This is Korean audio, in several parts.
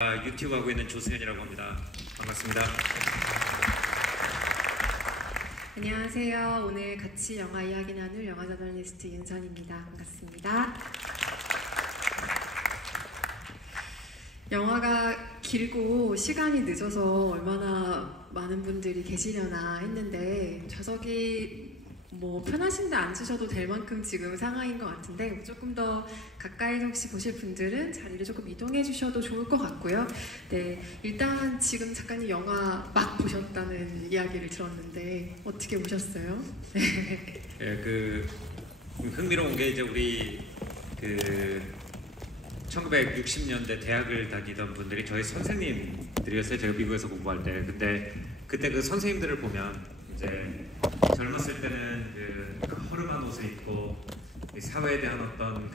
유튜브 하고 있는 조승현이라고 합니다. 반갑습니다. 안녕하세요. 오늘 같이 영화 이야기 나눌 영화 저널리스트 윤선입니다. 반갑습니다. 영화가 길고 시간이 늦어서 얼마나 많은 분들이 계시려나 했는데 좌석이 편하신데 앉으셔도 될 만큼 지금 상황인 것 같은데 조금 더 가까이서 혹시 보실 분들은 자리를 조금 이동해 주셔도 좋을 것 같고요. 네, 일단 지금 작가님 영화 막 보셨다는 이야기를 들었는데 어떻게 보셨어요? 네, 흥미로운 게 이제 우리 1960년대 대학을 다니던 분들이 저희 선생님들이었어요. 제가 미국에서 공부할 때. 근데 그때 그 선생님들을 보면 이제 젊었을 때는 허름한 옷을 입고 사회에 대한 어떤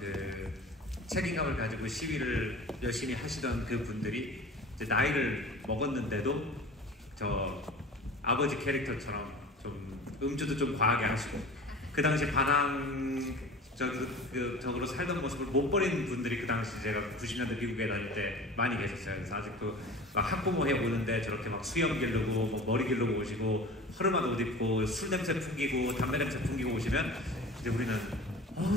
책임감을 가지고 시위를 열심히 하시던 그 분들이 이제 나이를 먹었는데도 저 아버지 캐릭터처럼 좀 음주도 좀 과하게 하시고 그 당시 반항적으로 살던 모습을 못 버리는 분들이 그 당시 제가 90년대 미국에 다닐 때 많이 계셨어요. 그래서 아직도 막 학부모 해 오는데 저렇게 막 수염 기르고 머리 기르고 오시고 허름한 옷 입고 술 냄새 풍기고 담배 냄새 풍기고 오시면 이제 우리는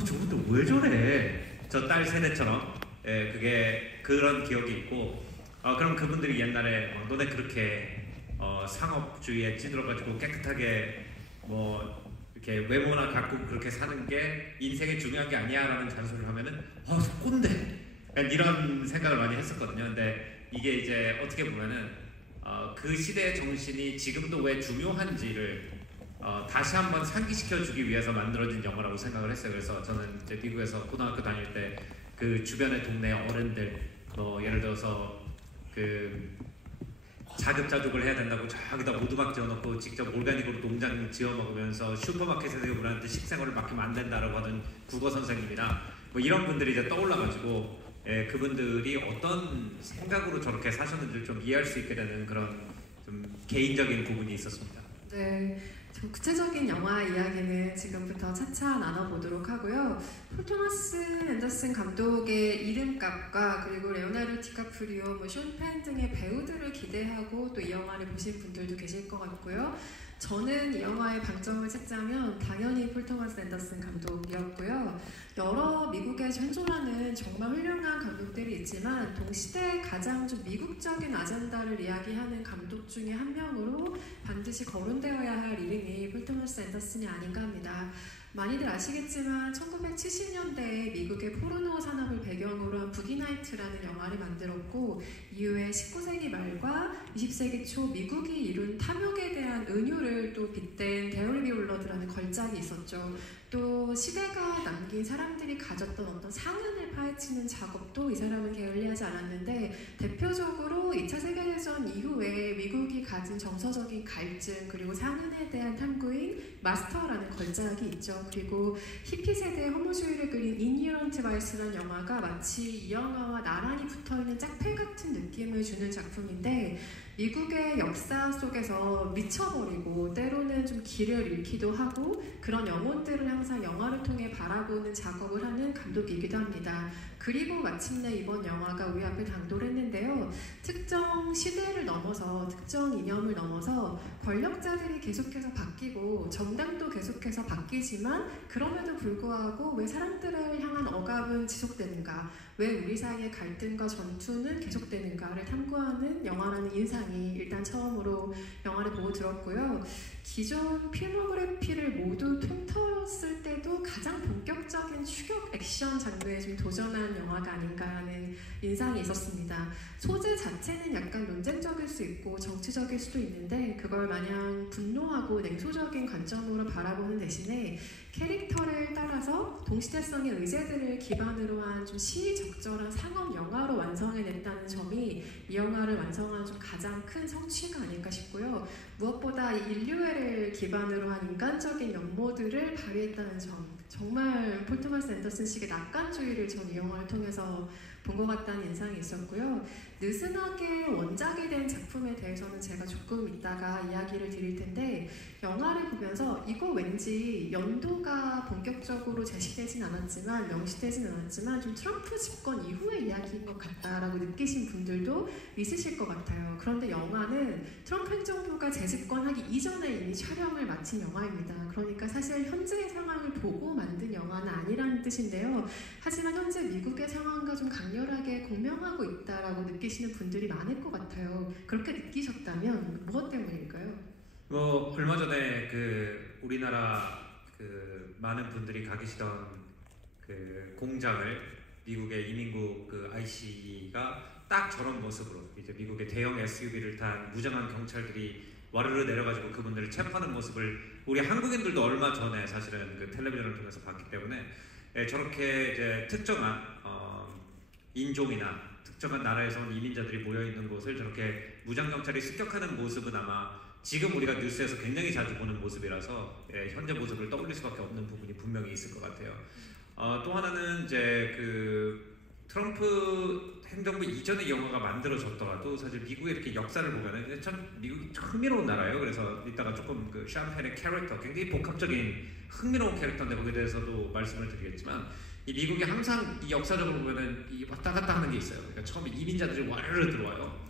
저분들 왜 저래? 저 딸 세대처럼 그런 기억이 있고 그럼 그분들이 옛날에 너네 그렇게 상업주의에 찌들어가지고 깨끗하게 이렇게 외모나 갖고 그렇게 사는 게 인생에 중요한 게 아니야 라는 잔소리를 하면은 꼰대! 이런 생각을 많이 했었거든요. 근데 이게 이제 어떻게 보면은 그 시대의 정신이 지금도 왜 중요한지를 다시 한번 상기시켜주기 위해서 만들어진 영화라고 생각을 했어요. 그래서 저는 이제 미국에서 고등학교 다닐 때 그 주변의 동네 어른들 예를 들어서 자급자족을 해야 된다고 저기다 오두막 지어놓고 직접 올가닉으로 농장 지어 먹으면서 슈퍼마켓에서 우리한테 식생활을 맡기면 안 된다라고 하던 국어 선생님이나 이런 분들이 이제 떠올라가지고 그분들이 어떤 생각으로 저렇게 사셨는지를 좀 이해할 수 있게 되는 그런 좀 개인적인 부분이 있었습니다. 네, 좀 구체적인 영화 이야기는 지금부터 차차 나눠보도록 하고요. 폴 토마스 앤더슨 감독의 이름값과 그리고 레오나르도 디카프리오, 숀 펜 등의 배우들을 기대하고 또 이 영화를 보신 분들도 계실 것 같고요. 저는 이 영화의 방점을 찍자면 당연히 폴 토마스 앤더슨 감독이었고요. 여러 미국에서 현존하는 정말 훌륭한 감독들이 있지만 동시대에 가장 좀 미국적인 아젠다를 이야기하는 감독 중에 한 명으로 반드시 거론되어야 할 이름이 폴 토마스 앤더슨이 아닌가 합니다. 많이들 아시겠지만 1970년대에 미국의 포르노 산업을 배경으로 한 부기나이트라는 영화를 만들었고 이후에 19세기 말과 20세기 초 미국이 이룬 탐욕에 대한 은유를 또 빗댄 데올비 울러드라는 걸작이 있었죠. 또 시대가 남긴 사람들이 가졌던 어떤 상흔을 파헤치는 작업도 이 사람은 게을리하지 않았는데 대표적으로 2차 세계대전 이후에 미국이 가진 정서적인 갈증 그리고 상흔에 대한 탐구인 마스터라는 걸작이 있죠. 그리고 히피 세대의 허무주의를 그린 인히어런트 바이스라는 영화가 마치 이 영화와 나란히 붙어있는 짝패 같은 느낌을 주는 작품인데 미국의 역사 속에서 미쳐버리고 때로는 좀 길을 잃기도 하고 그런 영혼들을 항상 영화를 통해 바라보는 작업을 하는 감독이기도 합니다. 그리고 마침내 이번 영화가 우리 앞에 당도를 했는데요. 특정 시대를 넘어서 특정 이념을 넘어서 권력자들이 계속해서 바뀌고 정당도 계속해서 바뀌지만 그럼에도 불구하고 왜 사람들을 향한 억압은 지속되는가, 왜 우리 사이의 갈등과 전투는 계속되는가를 탐구하는 영화라는 인상이 일단 처음으로 영화를 보고 들었고요. 기존 필모그래피를 모두 통틀었을 때도 가장 본격적인 추격 액션 장르에 좀 도전한 영화가 아닌가 하는 인상이 있었습니다. 소재 자체는 약간 논쟁적일 수 있고 정치적일 수도 있는데 그걸 마냥 분노하고 냉소적인 관점으로 바라보는 대신에 캐릭터를 따라서 동시대성의 의제들을 기반으로 한 좀 시의적절한 상업 영화로 완성해냈다는 점이 이 영화를 완성한 좀 가장 큰 성취가 아닐까 싶고요. 무엇보다 이 인류애를 기반으로 한 인간적인 면모들을 발휘했다는 점, 정말 폴 토마스 앤더슨식의 낙관주의를 전 이 영화를 통해서 본 것 같다는 인상이 있었고요. 느슨하게 원작이 된 작품에 대해서는 제가 조금 이따가 이야기를 드릴 텐데 영화를 보면서 이거 왠지 연도가 본격적으로 제시되진 않았지만 명시되진 않았지만 좀 트럼프 집권 이후의 이야기인 것 같다라고 느끼신 분들도 있으실 것 같아요. 그런데 영화는 트럼프 행정부가 재집권하기 이전에 이미 촬영을 마친 영화입니다. 그러니까 사실 현재의 상황을 보고 만든 영화는 아니라는 뜻인데요. 하지만 현재 미국의 상황과 좀 강렬하게 공명하고 있다라고 느끼시는 분들이 많을 것 같아요. 그렇게 느끼셨다면 무엇 때문일까요? 뭐 얼마 전에 그 우리나라 그 많은 분들이 가 계시던 그 공장을 미국의 이민국 그 IC가 딱 저런 모습으로 이제 미국의 대형 SUV를 탄 무장한 경찰들이 와르르 내려가지고 그분들을 체포하는 모습을 우리 한국인들도 얼마 전에 사실은 그 텔레비전을 통해서 봤기 때문에 저렇게 이제 특정한 인종이나 특정한 나라에서 온 이민자들이 모여 있는 곳을 저렇게 무장 경찰이 습격하는 모습은 아마 지금 우리가 뉴스에서 굉장히 자주 보는 모습이라서 현재 모습을 떠올릴 수밖에 없는 부분이 분명히 있을 것 같아요. 또 하나는 이제 그 트럼프 행정부 이전의 영화가 만들어졌더라도 사실 미국의 이렇게 역사를 보면은 참 미국이 흥미로운 나라예요. 그래서 이따가 조금 그 샴페인의 캐릭터 굉장히 복합적인 흥미로운 캐릭터인데 거기에 대해서도 말씀을 드리겠지만 이 미국이 항상 이 역사적으로 보면은 이 왔다 갔다 하는 게 있어요. 그러니까 처음에 이민자들이 와르르 들어와요.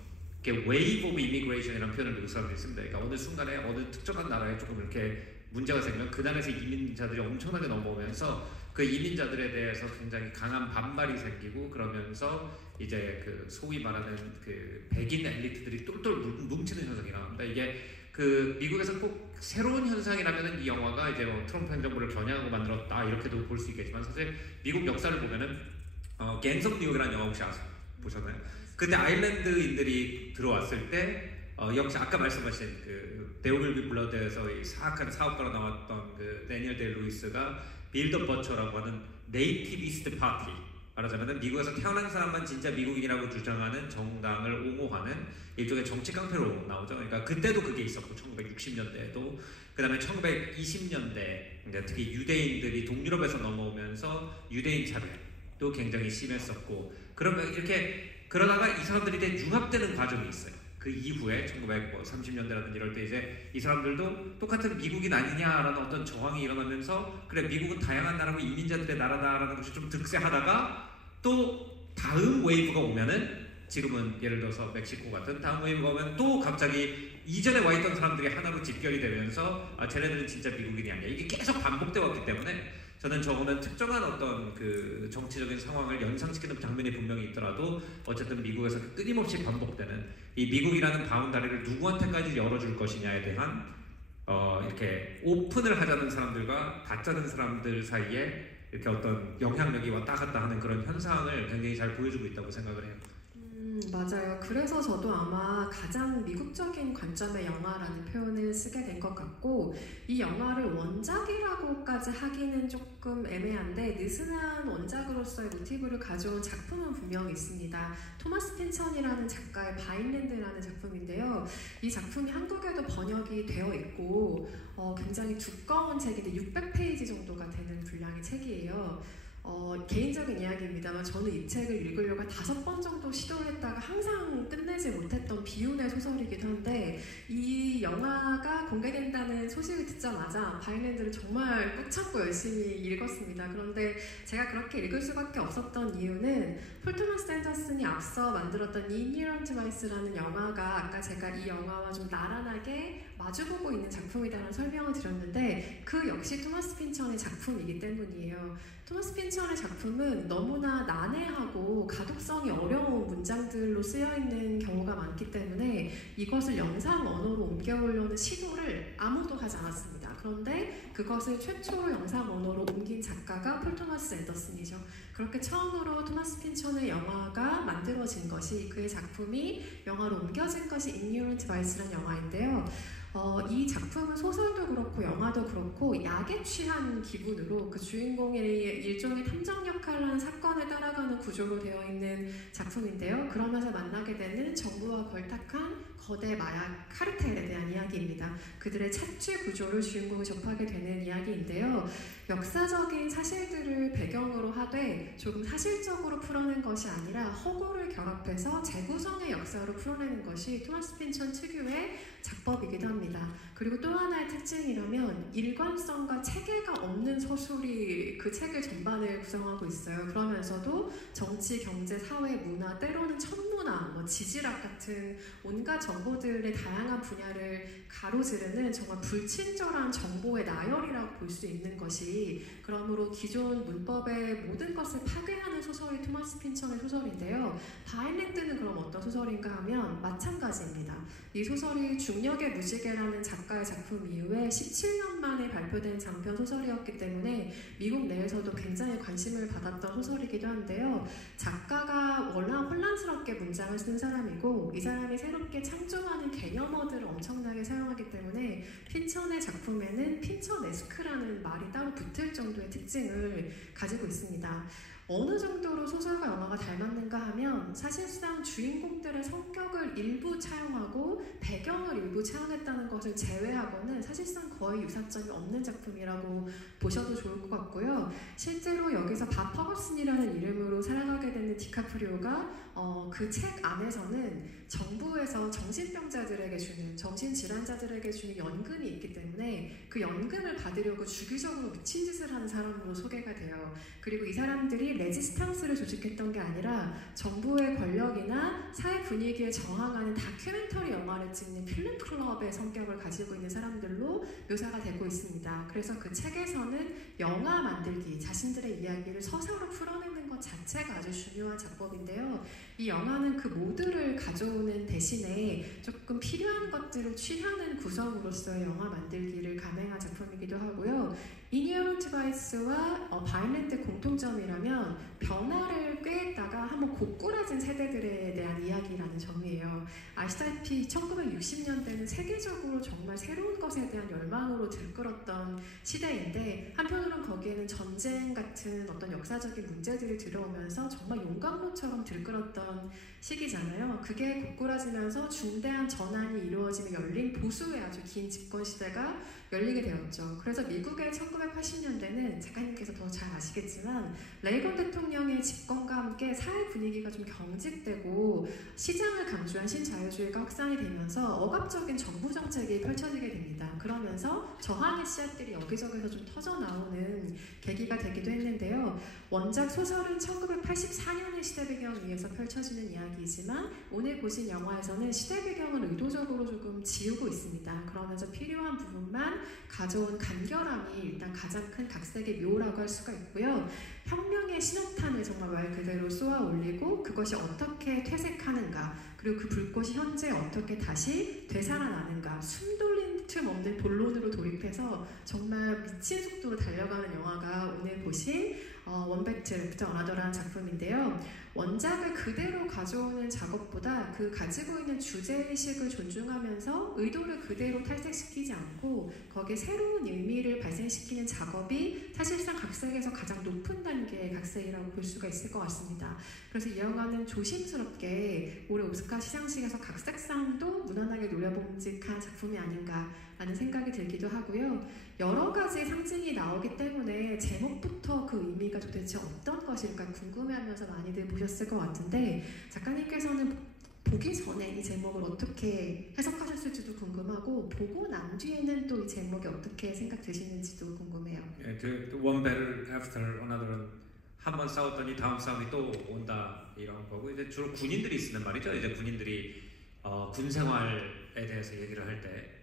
웨이브 오브 이미그레이션이라는 표현을 미국 사람들이 씁니다. 그러니까 어느 순간에 어느 특정한 나라에 조금 이렇게 문제가 생기면 그 나라에서 이민자들이 엄청나게 넘어오면서 그 이민자들에 대해서 굉장히 강한 반발이 생기고 그러면서 이제 그 소위 말하는 그 백인 엘리트들이 똘똘 뭉치는 현상이 나옵니다. 이게 그 미국에서 꼭 새로운 현상이라면 이 영화가 이제 뭐 트럼프 행정부를 겨냥하고 만들었다 이렇게도 볼 수 있겠지만 사실 미국 역사를 보면은 갱스 오브 뉴욕이라는 영화 혹시 보셨나요? 그때 아일랜드인들이 들어왔을 때 역시 아까 말씀하신 그 데오빌 블러드에서 이 사악한 사업가로 나왔던 그 데니얼 데이 루이스가 빌더 버처라고 하는 네이티비스트 파티, 말하자면 미국에서 태어난 사람만 진짜 미국인이라고 주장하는 정당을 옹호하는 일종의 정치 깡패로 나오죠. 그러니까 그때도 그게 있었고 1960년대에도 그 다음에 1920년대 특히 유대인들이 동유럽에서 넘어오면서 유대인 차별도 굉장히 심했었고 그러면 이렇게 그러다가 이 사람들이 이제 융합되는 과정이 있어요. 그 이후에 1930년대라든지 이럴 때 이제 이 사람들도 똑같은 미국인 아니냐라는 어떤 저항이 일어나면서 그래 미국은 다양한 나라고 이민자들의 나라다라는 것이 좀 득세하다가 또 다음 웨이브가 오면은 지금은 예를 들어서 멕시코 같은 다음 웨이브가 오면 또 갑자기 이전에 와 있던 사람들이 하나로 집결이 되면서 아 쟤네들은 진짜 미국인이 아니야 이게 계속 반복되어 왔기 때문에 저는 저거는 특정한 어떤 그 정치적인 상황을 연상시키는 장면이 분명히 있더라도 어쨌든 미국에서 끊임없이 반복되는 이 미국이라는 바운다리를 누구한테까지 열어줄 것이냐에 대한 이렇게 오픈을 하자는 사람들과 닫자는 사람들 사이에 이렇게 어떤 영향력이 왔다 갔다 하는 그런 현상을 굉장히 잘 보여주고 있다고 생각을 해요. 맞아요. 그래서 저도 아마 가장 미국적인 관점의 영화라는 표현을 쓰게 된 것 같고 이 영화를 원작이라고까지 하기는 조금 애매한데 느슨한 원작으로서의 모티브를 가져온 작품은 분명히 있습니다. 토마스 핀천이라는 작가의 바인랜드라는 작품인데요. 이 작품이 한국에도 번역이 되어 있고 굉장히 두꺼운 책인데 600페이지 정도가 되는 분량의 책이에요. 개인적인 이야기입니다만 저는 이 책을 읽으려고 5번 정도 시도를 했다가 항상 끝내지 못했던 비운의 소설이기도 한데 이 영화가 공개된다는 소식을 듣자마자 바인랜드를 정말 꾹 참고 열심히 읽었습니다. 그런데 제가 그렇게 읽을 수밖에 없었던 이유는 폴 토마스 앤더슨이 앞서 만들었던 인히런트 바이스라는 영화가 아까 제가 이 영화와 좀 나란하게 마주보고 있는 작품이다라는 설명을 드렸는데 그 역시 토마스 핀천의 작품이기 때문이에요. 토마스 핀천의 작품은 너무나 난해하고 가독성이 어려운 문장들로 쓰여있는 경우가 많기 때문에 이것을 영상 언어로 옮겨오려는 시도를 아무도 하지 않았습니다. 그런데 그것을 최초로 영상 언어로 옮긴 작가가 폴 토마스 앤더슨이죠. 그렇게 처음으로 토마스 핀천의 영화가 만들어진 것이 그의 작품이 영화로 옮겨진 것이 인히런트 바이스라는 영화인데요. 이 작품은 소설도 그렇고 영화도 그렇고 약에 취한 기분으로 그 주인공이 일종의 탐정 역할을 하는 사건을 따라가는 구조로 되어 있는 작품인데요. 그러면서 만나게 되는 정부와 걸탁한 거대 마약 카르텔에 대한 이야기입니다. 그들의 착취 구조를 주인공이 접하게 되는 이야기인데요. 역사적인 사실들을 배경으로 하되 조금 사실적으로 풀어낸 것이 아니라 허구를 결합해서 재구성의 역사로 풀어내는 것이 토마스 핀천 특유의 작법이기도 합니다. 그리고 또 하나의 특징이라면 일관성과 체계가 없는 서술이 그 책을 전반을 구성하고 있어요. 그러면서도 정치, 경제, 사회, 문화, 때로는 천문학, 지질학 같은 온갖 정보들의 다양한 분야를 가로지르는 정말 불친절한 정보의 나열이라고 볼 수 있는 것이, 그러므로 기존 문법의 모든 것을 파괴하는 소설이 토마스 핀천의 소설인데요. 바일랜드는 그럼 어떤 소설인가 하면 마찬가지입니다. 이 소설이 중력의 무지개라는 작가의 작품 이후에 17년 만에 발표된 장편 소설이었기 때문에 미국 내에서도 굉장히 관심을 받았던 소설이기도 한데요. 작가가 워낙 혼란스럽게 문장을 쓴 사람이고 이 사람이 새롭게 창조하는 개념어들을 엄청나게 사용하기 때문에 핀천의 작품에는 핀천에스크라는 말이 따로 붙을 정도의 특징을 가지고 있습니다. 어느 정도로 소설과 영화가 닮았는가 하면 사실상 주인공들의 성격을 일부 차용하고 배경을 일부 차용했다는 것을 제외하고는 사실상 거의 유사점이 없는 작품이라고 보셔도 좋을 것 같고요. 실제로 여기서 밥 퍼거슨이라는 이름으로 살아가게 되는 디카프리오가 그 책 안에서는 정부에서 정신병자들에게 주는, 정신질환자들에게 주는 연금이 있기 때문에 그 연금을 받으려고 주기적으로 미친 짓을 하는 사람으로 소개가 돼요. 그리고 이 사람들이 레지스탕스를 조직했던 게 아니라 정부의 권력이나 사회 분위기에 저항하는 다큐멘터리 영화를 찍는 필름 클럽의 성격을 가지고 있는 사람들로 묘사가 되고 있습니다. 그래서 그 책에서는 영화 만들기, 자신들의 이야기를 서사로 풀어내는 것 자체가 아주 중요한 작법인데요. 이 영화는 그 모두를 가져오는 대신에 조금 필요한 것들을 취하는 구성으로서의 영화 만들기를 감행한 작품이기도 하고요. 이니어런트 바이스와 바일랜드 공통점이라면 변화를 꾀했다가 한번 고꾸라진 세대들에 대한 이야기라는 점이에요. 아시다시피 1960년대는 세계적으로 정말 새로운 것에 대한 열망으로 들끓었던 시대인데 한편으로는 거기에는 전쟁 같은 어떤 역사적인 문제들이 들어오면서 정말 용광로처럼 들끓었던 시기잖아요. 그게 고꾸라지면서 중대한 전환이 이루어지며 열린 보수의 아주 긴 집권 시대가 열리게 되었죠. 그래서 미국의 1980년대는 작가님께서 더 잘 아시겠지만 레이건 대통령의 집권과 함께 사회 분위기가 좀 경직되고 시장을 강조한 신자유주의가 확산이 되면서 억압적인 정부 정책이 펼쳐지게 됩니다. 그러면서 저항의 씨앗들이 여기저기서 좀 터져나오는 계기가 되기도 했는데요. 원작 소설은 1984년의 시대 배경 위에서 펼쳐지는 이야기이지만 오늘 보신 영화에서는 시대 배경을 의도적으로 조금 지우고 있습니다. 그러면서 필요한 부분만 가져온 간결함이 일단 가장 큰 각색의 묘라고 할 수가 있고요. 혁명의 신호탄을 정말 말 그대로 쏘아 올리고 그것이 어떻게 퇴색하는가, 그리고 그 불꽃이 현재 어떻게 다시 되살아나는가, 숨 돌린 틈 없는 본론으로 돌입해서 정말 미친 속도로 달려가는 영화가 오늘 보신 원배틀부터 어나더라는 작품인데요. 원작을 그대로 가져오는 작업보다 그 가지고 있는 주제의식을 존중하면서 의도를 그대로 탈색시키지 않고 거기에 새로운 의미를 발생시키는 작업이 사실상 각색에서 가장 높은 단계의 각색이라고 볼 수가 있을 것 같습니다. 그래서 이 영화는 조심스럽게 올해 오스카 시상식에서 각색상도 무난하게 노려봄직한 작품이 아닌가라는 생각이 들기도 하고요. 여러 가지 상징이 나오기 때문에 제목부터 그 의미가 도대체 어떤 것일까 궁금해하면서 많이들 보셨을 것 같은데 작가님께서는 보기 전에 이 제목을 어떻게 해석하셨을지도 궁금하고 보고 난 뒤에는 또 이 제목이 어떻게 생각되시는지도 궁금해요. 네, 그 One Battle After Another은 한 번 싸웠더니 다음 싸움이 또 온다 이런 거고 이제 주로 군인들이 쓰는 말이죠. 이제 군인들이 군 생활에 대해서 얘기를 할 때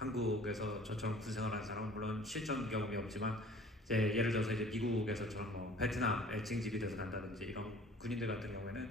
한국에서 저처럼 군 생활하는 사람은 물론 실전 경험이 없지만 이제 예를 들어서 이제 미국에서처럼 뭐 베트남에 징집이 돼서 간다든지 이런 군인들 같은 경우에는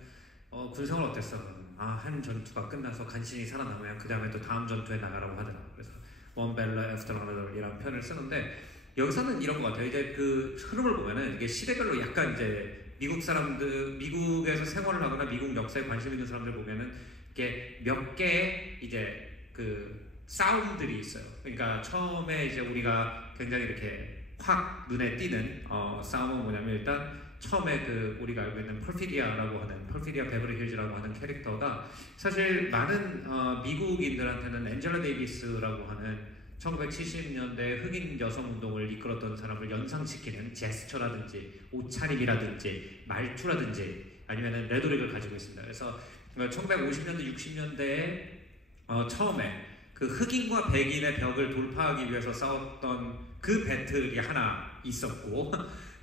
군 생활 어땠어? 한 전투가 끝나서 간신히 살아남으면 그 다음에 또 다음 전투에 나가라고 하더라고. 그래서 One Battle After Another이라는 표현을 쓰는데 여기서는 이런 것 같아요. 이제 그 흐름을 보면은 이게 시대별로 약간 이제 미국 사람들, 미국에서 생활을 하거나 미국 역사에 관심 있는 사람들 보면은 이게 몇 개의 이제 그 싸움들이 있어요. 그러니까 처음에 이제 우리가 굉장히 이렇게 확 눈에 띄는 싸움은 뭐냐면 일단 처음에 그 우리가 알고 있는 펄피디아라고 하는 펄피디아 베버리 힐즈라고 하는 캐릭터가 사실 많은 미국인들한테는 엔젤라 데이비스라고 하는 1970년대 흑인 여성 운동을 이끌었던 사람을 연상시키는 제스처라든지 옷차림이라든지 말투라든지 아니면은 레토릭을 가지고 있습니다. 그래서 1950년대 60년대에 처음에 그 흑인과 백인의 벽을 돌파하기 위해서 싸웠던 그 배틀이 하나 있었고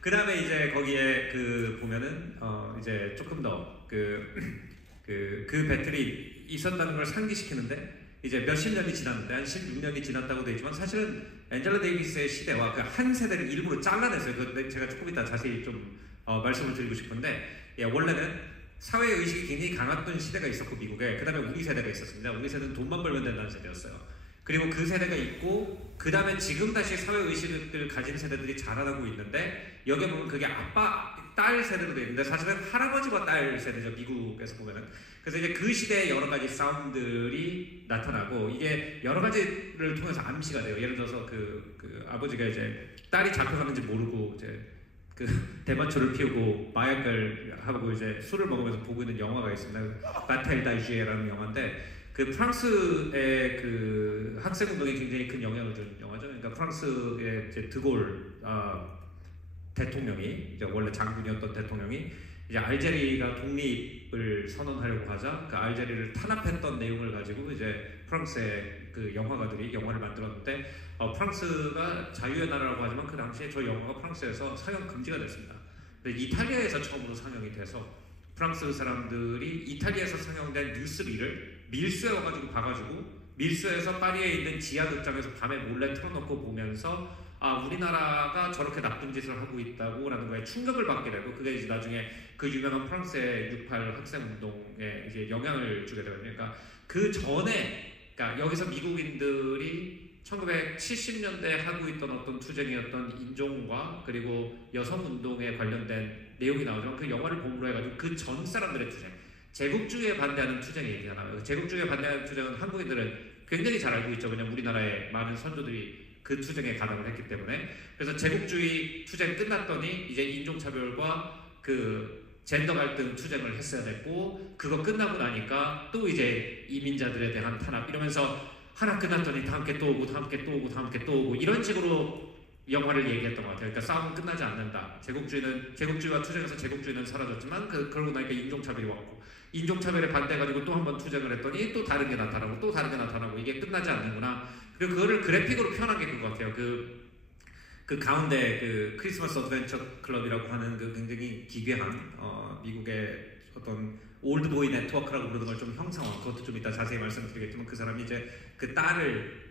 그 다음에 이제 거기에 그 보면은 이제 조금 더 그 배틀이 있었다는 걸 상기시키는데 이제 몇십 년이 지났는데 한 16년이 지났다고 되어 있지만 사실은 엔젤라 데이비스의 시대와 그 한 세대를 일부러 잘라냈어요. 그 제가 조금 이따 자세히 좀 말씀을 드리고 싶은데 원래는 사회 의식이 굉장히 강했던 시대가 있었고 미국에 그 다음에 우리 세대가 있었습니다. 우리 세대는 돈만 벌면 된다는 세대였어요. 그리고 그 세대가 있고 그 다음에 지금 다시 사회 의식을 가진 세대들이 자라나고 있는데 여기 보면 그게 아빠 딸 세대로 되어 있는데 사실은 할아버지와 딸 세대죠. 미국에서 보면은. 그래서 이제 그 시대에 여러 가지 싸움들이 나타나고 이게 여러 가지를 통해서 암시가 돼요. 예를 들어서 그 아버지가 이제 딸이 잡혀가는지 모르고 이제 그 대마초를 피우고 마약을 하고 이제 술을 먹으면서 보고 있는 영화가 있습니다. 바텔 다이지에라는 영화인데 그 프랑스의 그 학생 운동에 굉장히 큰 영향을 준 영화죠. 그러니까 프랑스의 이제 드골 대통령이 이제 원래 장군이었던 대통령이 이제 알제리가 독립을 선언하려고 하자 그 알제리를 탄압했던 내용을 가지고 이제 프랑스의 그 영화가들이 영화를 만들었는데 프랑스가 자유의 나라라고 하지만 그 당시에 저 영화가 프랑스에서 상영 금지가 됐습니다. 근데 이탈리아에서 처음으로 상영이 돼서 프랑스 사람들이 이탈리아에서 상영된 뉴스리를 밀수에 와가지고 봐가지고 밀수에서 파리에 있는 지하극장에서 밤에 몰래 틀어놓고 보면서 우리나라가 저렇게 나쁜 짓을 하고 있다고 라는 거에 충격을 받게 되고 그게 이제 나중에 그 유명한 프랑스의 68 학생 운동에 이제 영향을 주게 되거든요. 그러니까 그 전에 그러니까 여기서 미국인들이 1970년대에 하고 있던 어떤 투쟁이었던 인종과 그리고 여성 운동에 관련된 내용이 나오지만 그 영화를 본으로 해가지고 그 전 사람들의 투쟁 제국주의에 반대하는 투쟁 얘기가 나와요. 제국주의에 반대하는 투쟁은 한국인들은 굉장히 잘 알고 있죠. 왜냐면 우리나라의 많은 선조들이 그 투쟁에 가담을 했기 때문에. 그래서 제국주의 투쟁 끝났더니 이제 인종차별과 그 젠더 갈등 투쟁을 했어야 됐고 그거 끝나고 나니까 또 이제 이민자들에 대한 탄압 이러면서 하나 끝났더니 다음 게 또 오고 다음 게 또 오고 다음 게 또 오고 이런 식으로 영화를 얘기했던 것 같아요. 그러니까 싸움은 끝나지 않는다. 제국주의와 투쟁에서 제국주의는 사라졌지만 그러고 나니까 인종차별이 왔고 인종차별에 반대해가지고 또 한 번 투쟁을 했더니 또 다른 게 나타나고 또 다른 게 나타나고 이게 끝나지 않는구나. 그리고 그거를 그래픽으로 표현한 게 그거 같아요. 그 가운데 그 크리스마스 어드벤처 클럽이라고 하는 그 굉장히 기괴한 미국의 어떤 올드보이 네트워크라고 부르는 걸 좀 형상화. 그것도 좀 이따 자세히 말씀드리겠지만 그 사람이 이제 그 딸을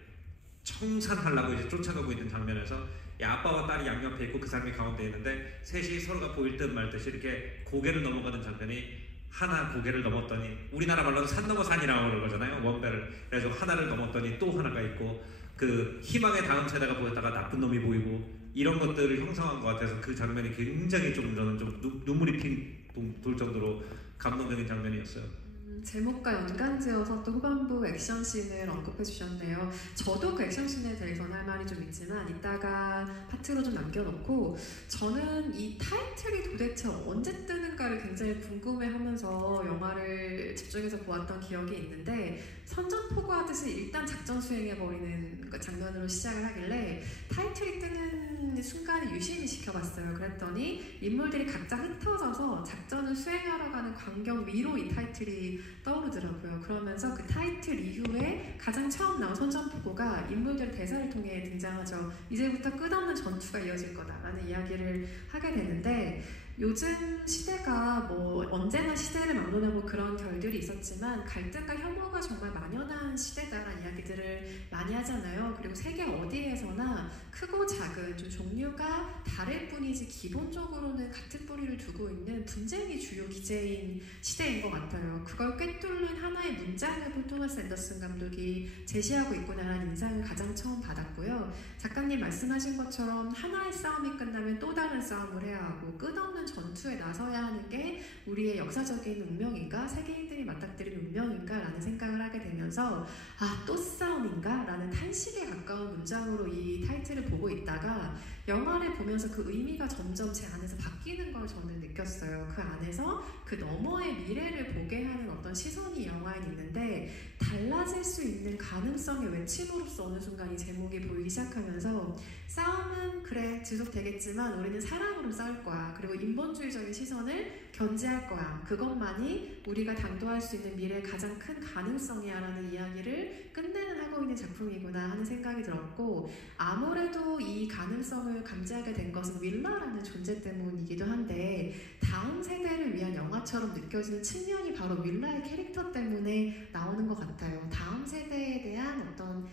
청산하려고 이제 쫓아가고 있는 장면에서 아빠와 딸이 양옆에 있고 그 사람이 가운데 있는데 셋이 서로가 보일 듯 말 듯이 이렇게 고개를 넘어가는 장면이 하나 고개를 넘었더니 우리나라 말로는 산 넘어 산이라고 그러는 거잖아요. 원배를. 그래서 하나를 넘었더니 또 하나가 있고 그 희망의 다음 세대가 보였다가 나쁜 놈이 보이고 이런 것들을 형성한 것 같아서 그 장면이 굉장히 좀 저는 좀 눈물이 핑 돌 정도로 감동적인 장면이었어요. 제목과 연관지어서 또 후반부 액션씬을 언급해 주셨네요. 저도 그 액션씬에 대해서는 할 말이 좀 있지만 이따가 파트로 좀 남겨놓고 저는 이 타이틀이 도대체 언제 뜨는가를 굉장히 궁금해하면서 영화를 집중해서 보았던 기억이 있는데 선전포고하듯이 일단 작전 수행해버리는 장면으로 시작을 하길래 타이틀이 뜨는 순간을 유심히 지켜봤어요. 그랬더니 인물들이 각자 흩어져서 작전을 수행하러 가는 광경 위로 이 타이틀이 떠오르더라고요. 그러면서 그 타이틀 이후에 가장 처음 나온 선전포고가 인물들의 대사를 통해 등장하죠. 이제부터 끝없는 전투가 이어질 거다라는 이야기를 하게 되는데 요즘 시대가 뭐 언제나 시대를 막론하고 그런 결들이 있었지만 갈등과 혐오가 정말 만연한 시대다라는 이야기들을 많이 하잖아요. 그리고 세계 어디에서나 크고 작은 좀 종류가 다를 뿐이지 기본적으로는 같은 뿌리를 두고 있는 분쟁이 주요 기제인 시대인 것 같아요. 그걸 꿰뚫는 하나의 문장을 폴 토마스 앤더슨 감독이 제시하고 있구나라는 인상을 가장 처음 받았고요. 작가님 말씀하신 것처럼 하나의 싸움이 끝나면 또 다른 싸움을 해야 하고 끝없는 전투에 나서야 하는 게 우리의 역사적인 운명인가 세계인들이 맞닥뜨린 운명인가 라는 생각을 하게 되면 보면서 아, 또 싸움인가? 라는 탄식에 가까운 문장으로 이 타이틀을 보고 있다가 영화를 보면서 그 의미가 점점 제 안에서 바뀌는 걸 저는 느꼈어요. 그 안에서 그 너머의 미래를 보게 하는 어떤 시선이 영화에 있는데 달라질 수 있는 가능성의 외침으로써 어느 순간 이 제목이 보이기 시작하면서 싸움은 그래 지속되겠지만 우리는 사랑으로 싸울 거야. 그리고 인본주의적인 시선을 견제할 거야. 그것만이 우리가 당도할 수 있는 미래의 가장 큰 가능성이야 라는 이야기를 끝내는 하고 있는 작품이구나 하는 생각이 들었고 아무래도 이 가능성을 감지하게 된 것은 윌라라는 존재 때문이기도 한데 다음 세대를 위한 영화처럼 느껴지는 측면이 바로 윌라의 캐릭터 때문에 나오는 것 같아요. 다음 세대에 대한 어떤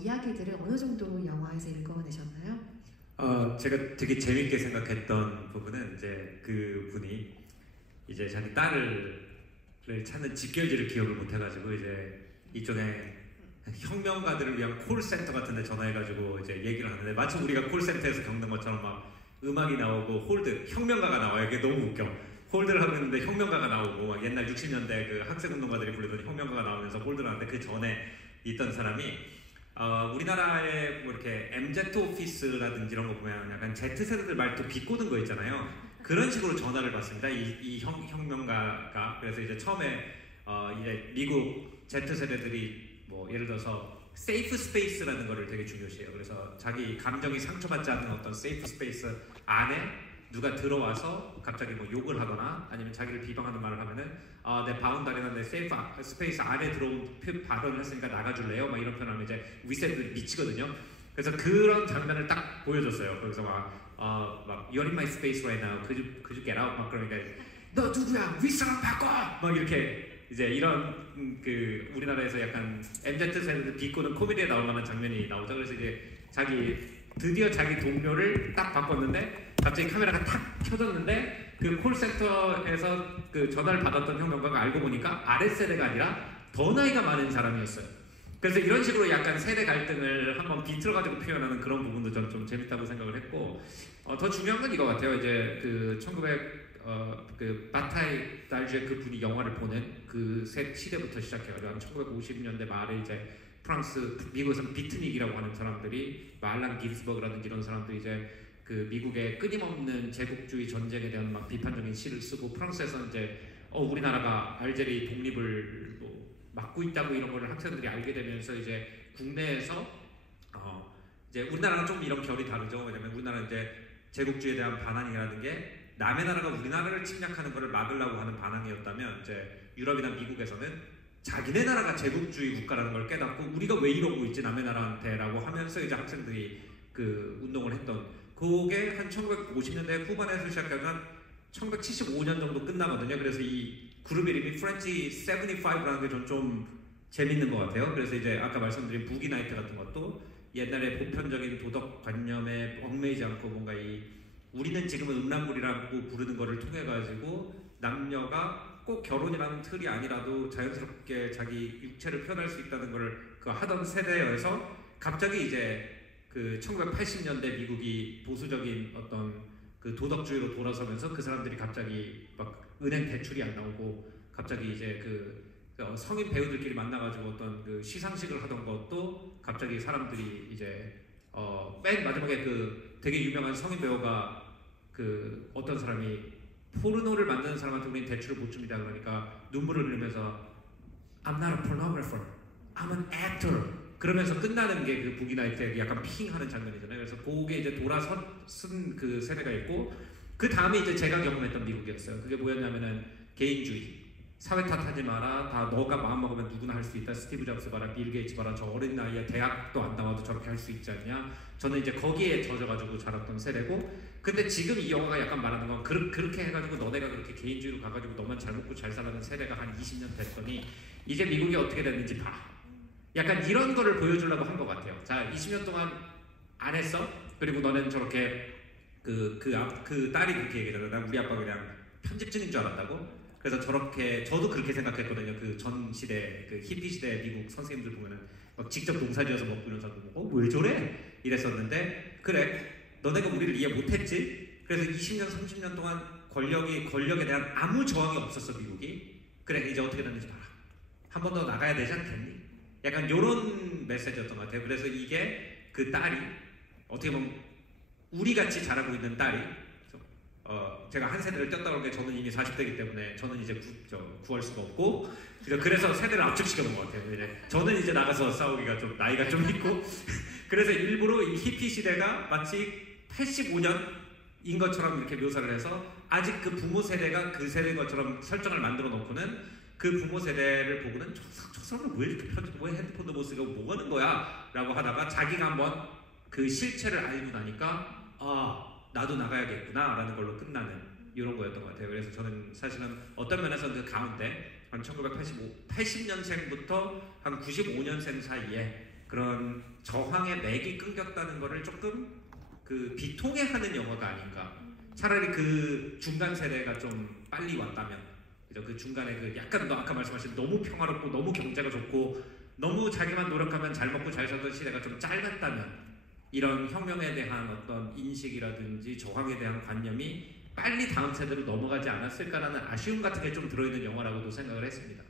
이야기들을 어느 정도로 영화에서 읽어내셨나요? 제가 되게 재밌게 생각했던 부분은 이제 그 분이 이제 자기 딸을 찾는 집결지를 기억을 못 해가지고 이제 이쪽에 혁명가들을 위한 콜센터 같은 데 전화해가지고 이제 얘기를 하는데 마치 우리가 콜센터에서 겪는 것처럼 막 음악이 나오고 홀드, 혁명가가 나와요. 이게 너무 웃겨. 홀드를 하고 있는데 혁명가가 나오고 막 옛날 60년대 그 학생운동가들이 부르던 혁명가가 나오면서 홀드를 하는데 그 전에 있던 사람이 우리나라에 뭐 이렇게 MZ 오피스라든지 이런 거 보면 약간 Z세대들 말도 비꼬는 거 있잖아요. 그런 식으로 전화를 받습니다. 이 혁명가가. 그래서 이제 처음에 이제 미국 Z세대들이 뭐 예를 들어서 세이프 스페이스라는 거를 되게 중요시해요. 그래서 자기 감정이 상처받지 않는 어떤 세이프 스페이스 안에 누가 들어와서 갑자기 뭐 욕을 하거나 아니면 자기를 비방하는 말을 하면은 내 바운다리나 내 세이프 스페이스 안에 들어온 발언을 했으니까 나가줄래요? 막 이런 표현하면 이제 윗세대들이 미치거든요. 그래서 그런 장면을 딱 보여줬어요. 그래서 막 You're in my space right now. Could you get out? 막 그러니까 너 누구야? 윗사람 바꿔! 막 이렇게 이제 이런 그 우리나라에서 약간 MZ 세대들 비꼬는 코미디에 나올 만한 장면이 나오죠. 그래서 이제 드디어 자기 동료를 딱 바꿨는데 갑자기 카메라가 탁 켜졌는데 그 콜센터에서 그 전화를 받았던 혁명가가 알고 보니까 아랫세대가 아니라 더 나이가 많은 사람이었어요. 그래서 이런 식으로 약간 세대 갈등을 한번 비틀어가지고 표현하는 그런 부분도 저는 좀 재밌다고 생각을 했고 더 중요한 건 이거 같아요. 이제 그 그 바타이 달주의 그 분이 영화를 보낸 그 시대부터 시작해가지고 한 1950년대 말에 이제 미국에서는 비트닉이라고 하는 사람들이 알란 기르스버그라든지 이런 사람들이 이제 그 미국의 끊임없는 제국주의 전쟁에 대한 막 비판적인 시를 쓰고 프랑스에서는 이제 우리나라가 알제리 독립을 뭐 막고 있다고 이런 거를 학생들이 알게 되면서 이제 국내에서 이제 우리나라랑 좀 이런 결이 다르죠. 왜냐면 우리나라는 이제 제국주의에 대한 반항이라는 게 남의 나라가 우리나라를 침략하는 것을 막으려고 하는 반항이었다면 이제 유럽이나 미국에서는 자기네 나라가 제국주의 국가라는 걸 깨닫고 우리가 왜 이러고 있지 남의 나라한테라고 하면서 이제 학생들이 그 운동을 했던 그게 한 1950년대 후반에서 시작해서 한 1975년 정도 끝나거든요. 그래서 이 그룹 이름이 프렌치 75라는 게 좀 재밌는 것 같아요. 그래서 이제 아까 말씀드린 부기 나이트 같은 것도 옛날에 보편적인 도덕관념에 얽매이지 않고 뭔가 우리는 지금은 음란물이라고 부르는 거를 통해 가지고 남녀가 꼭 결혼이라는 틀이 아니라도 자연스럽게 자기 육체를 표현할 수 있다는 걸 하던 세대여서 갑자기 이제 그 1980년대 미국이 보수적인 어떤 그 도덕주의로 돌아서면서 그 사람들이 갑자기 막 은행 대출이 안 나오고 갑자기 이제 그 성인 배우들끼리 만나가지고 어떤 그 시상식을 하던 것도 갑자기 사람들이 이제 맨 마지막에 그 되게 유명한 성인 배우가 그 어떤 사람이 포르노를 만드는 사람한테 우리는 대출을 못 줍니다. 그러니까 눈물을 흘리면서 I'm not a pornographer, I'm an actor. 그러면서 끝나는 게 그 부기나이트의 약간 핑하는 장면이잖아요. 그래서 그게 이제 돌아선 그 세대가 있고 그 다음에 이제 제가 경험했던 미국이었어요. 그게 뭐였냐면은 개인주의. 사회 탓하지 마라. 다 너가 마음 먹으면 누구나 할 수 있다. 스티브 잡스 봐라, 빌 게이츠 봐라. 저 어린 나이에 대학도 안 나와도 저렇게 할 수 있지 않냐. 저는 이제 거기에 젖어가지고 자랐던 세대고 근데 지금 이 영화가 약간 말하는 건 그렇게 해가지고 너네가 그렇게 개인주의로 가가지고 너만 잘 먹고 잘 살아는 세대가 한 20년 됐더니 이제 미국이 어떻게 됐는지 봐. 약간 이런 거를 보여주려고 한 것 같아요. 자, 20년 동안 안 했어? 그리고 너는 저렇게 그 딸이 그렇게 얘기하잖아. 우리 아빠 그냥 편집증인 줄 알았다고. 그래서 저렇게 저도 그렇게 생각했거든요. 그 전 시대 그 히피 시대 미국 선생님들 보면은 막 직접 농사지어서 먹고 이런 사람들 보고 왜 저래? 이랬었는데 그래 너네가 우리를 이해 못했지. 그래서 20년 30년 동안 권력에 대한 아무 저항이 없었어 미국이. 그래 이제 어떻게 됐는지 봐라. 한 번 더 나가야 되지 않겠니? 약간 요런 메시지였던 것 같아요. 그래서 이게 그 딸이 어떻게 보면 우리같이 자라고 있는 딸이 제가 한 세대를 뛰었다고 하는 게 저는 이미 40대이기 때문에 저는 이제 구할 수가 없고 그래서 세대를 압축시켜 놓은 것 같아요. 이제 저는 이제 나가서 싸우기가 좀 나이가 좀 있고 그래서 일부러 이 히피 시대가 마치 85년인 것처럼 이렇게 묘사를 해서 아직 그 부모 세대가 그 세대인 것처럼 설정을 만들어 놓고는 그 부모 세대를 보고는 저 사람은 왜 이렇게 왜 핸드폰도 못 쓰고 뭐 하는 거야? 라고 하다가 자기가 한번 그 실체를 알고 나니까 나도 나가야겠구나 라는 걸로 끝나는 이런 거였던 것 같아요. 그래서 저는 사실은 어떤 면에서는 그 가운데 한 80년생부터 한 95년생 사이에 그런 저항의 맥이 끊겼다는 거를 조금 그 비통해하는 영화가 아닌가. 차라리 그 중간 세대가 좀 빨리 왔다면, 그 중간에 그 약간 아까 말씀하신 너무 평화롭고 너무 경제가 좋고 너무 자기만 노력하면 잘 먹고 잘 살던 시대가 좀 짧았다면 이런 혁명에 대한 어떤 인식이라든지 저항에 대한 관념이 빨리 다음 세대로 넘어가지 않았을까라는 아쉬움 같은 게 좀 들어있는 영화라고도 생각을 했습니다.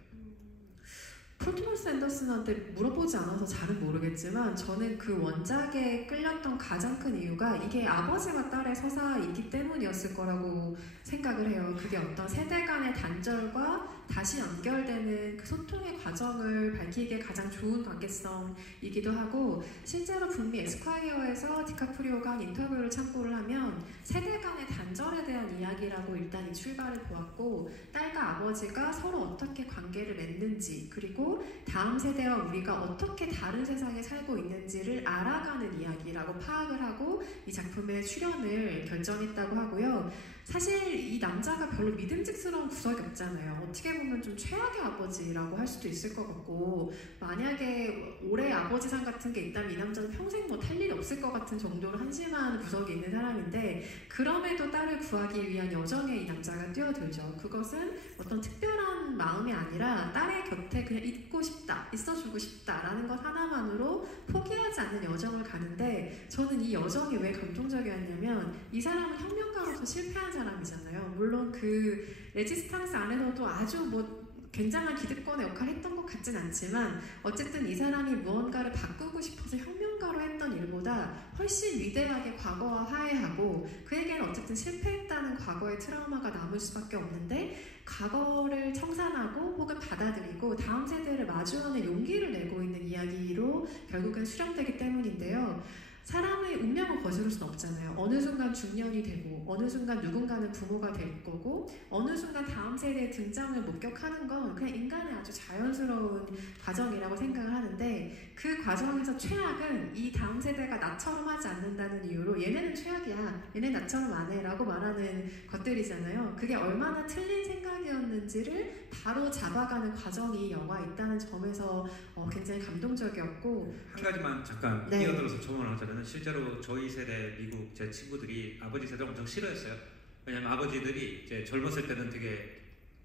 폴 토마스 앤더슨한테 물어보지 않아서 잘은 모르겠지만 저는 그 원작에 끌렸던 가장 큰 이유가 이게 아버지와 딸의 서사이기 때문이었을 거라고 생각을 해요. 그게 어떤 세대 간의 단절과 다시 연결되는 그 소통의 과정을 밝히기에 가장 좋은 관계성이기도 하고 실제로 북미 에스콰이어에서 디카프리오가 한 인터뷰를 참고를 하면 세대 간의 단절에 대한 이야기라고 일단 이 출발을 보았고 딸과 아버지가 서로 어떻게 관계를 맺는지 그리고 다음 세대와 우리가 어떻게 다른 세상에 살고 있는지를 알아가는 이야기라고 파악을 하고 이 작품에 출연을 결정했다고 하고요. 사실 이 남자가 별로 믿음직스러운 구석이 없잖아요. 어떻게 보면 좀 최악의 아버지라고 할 수도 있을 것 같고 만약에 올해 아버지상 같은 게 있다면 이 남자는 평생 뭐 탈 일이 없을 것 같은 정도로 한심한 구석이 있는 사람인데 그럼에도 딸을 구하기 위한 여정에 이 남자가 뛰어들죠. 그것은 어떤 특별한 마음이 아니라 딸의 곁에 그냥 있고 싶다, 있어주고 싶다라는 것 하나만으로 포기하지 않는 여정을 가는데 저는 이 여정이 왜 감동적이었냐면 이 사람은 혁명가로서 실패한 사람이잖아요. 물론 그 레지스탕스 안에서도 아주 뭐 굉장한 기득권의 역할을 했던 것 같진 않지만 어쨌든 이 사람이 무언가를 바꾸고 싶어서 혁명가로 했던 일보다 훨씬 위대하게 과거와 화해하고 그에게는 어쨌든 실패했다는 과거의 트라우마가 남을 수밖에 없는데 과거를 청산하고 혹은 받아들이고 다음 세대를 마주하는 용기를 내고 있는 이야기로 결국은 수렴되기 때문인데요. 사람의 운명을 거스를 수는 없잖아요. 어느 순간 중년이 되고 어느 순간 누군가는 부모가 될 거고 어느 순간 다음 세대의 등장을 목격하는 건 그냥 인간의 아주 자연스러운 과정이라고 생각을 하는데 그 과정에서 최악은 이 다음 세대가 나처럼 하지 않는다는 이유로 얘네는 최악이야, 얘네 나처럼 안 해 라고 말하는 것들이잖아요. 그게 얼마나 틀린 생각이었는지를 바로 잡아가는 과정이 이 영화에 있다는 점에서 굉장히 감동적이었고 한 가지만 잠깐 끼어들어서 첨언을 하자면 실제로 저희 세대 미국 제 친구들이 아버지 세대를 엄청 싫어했어요. 왜냐면 아버지들이 이제 젊었을 때는 되게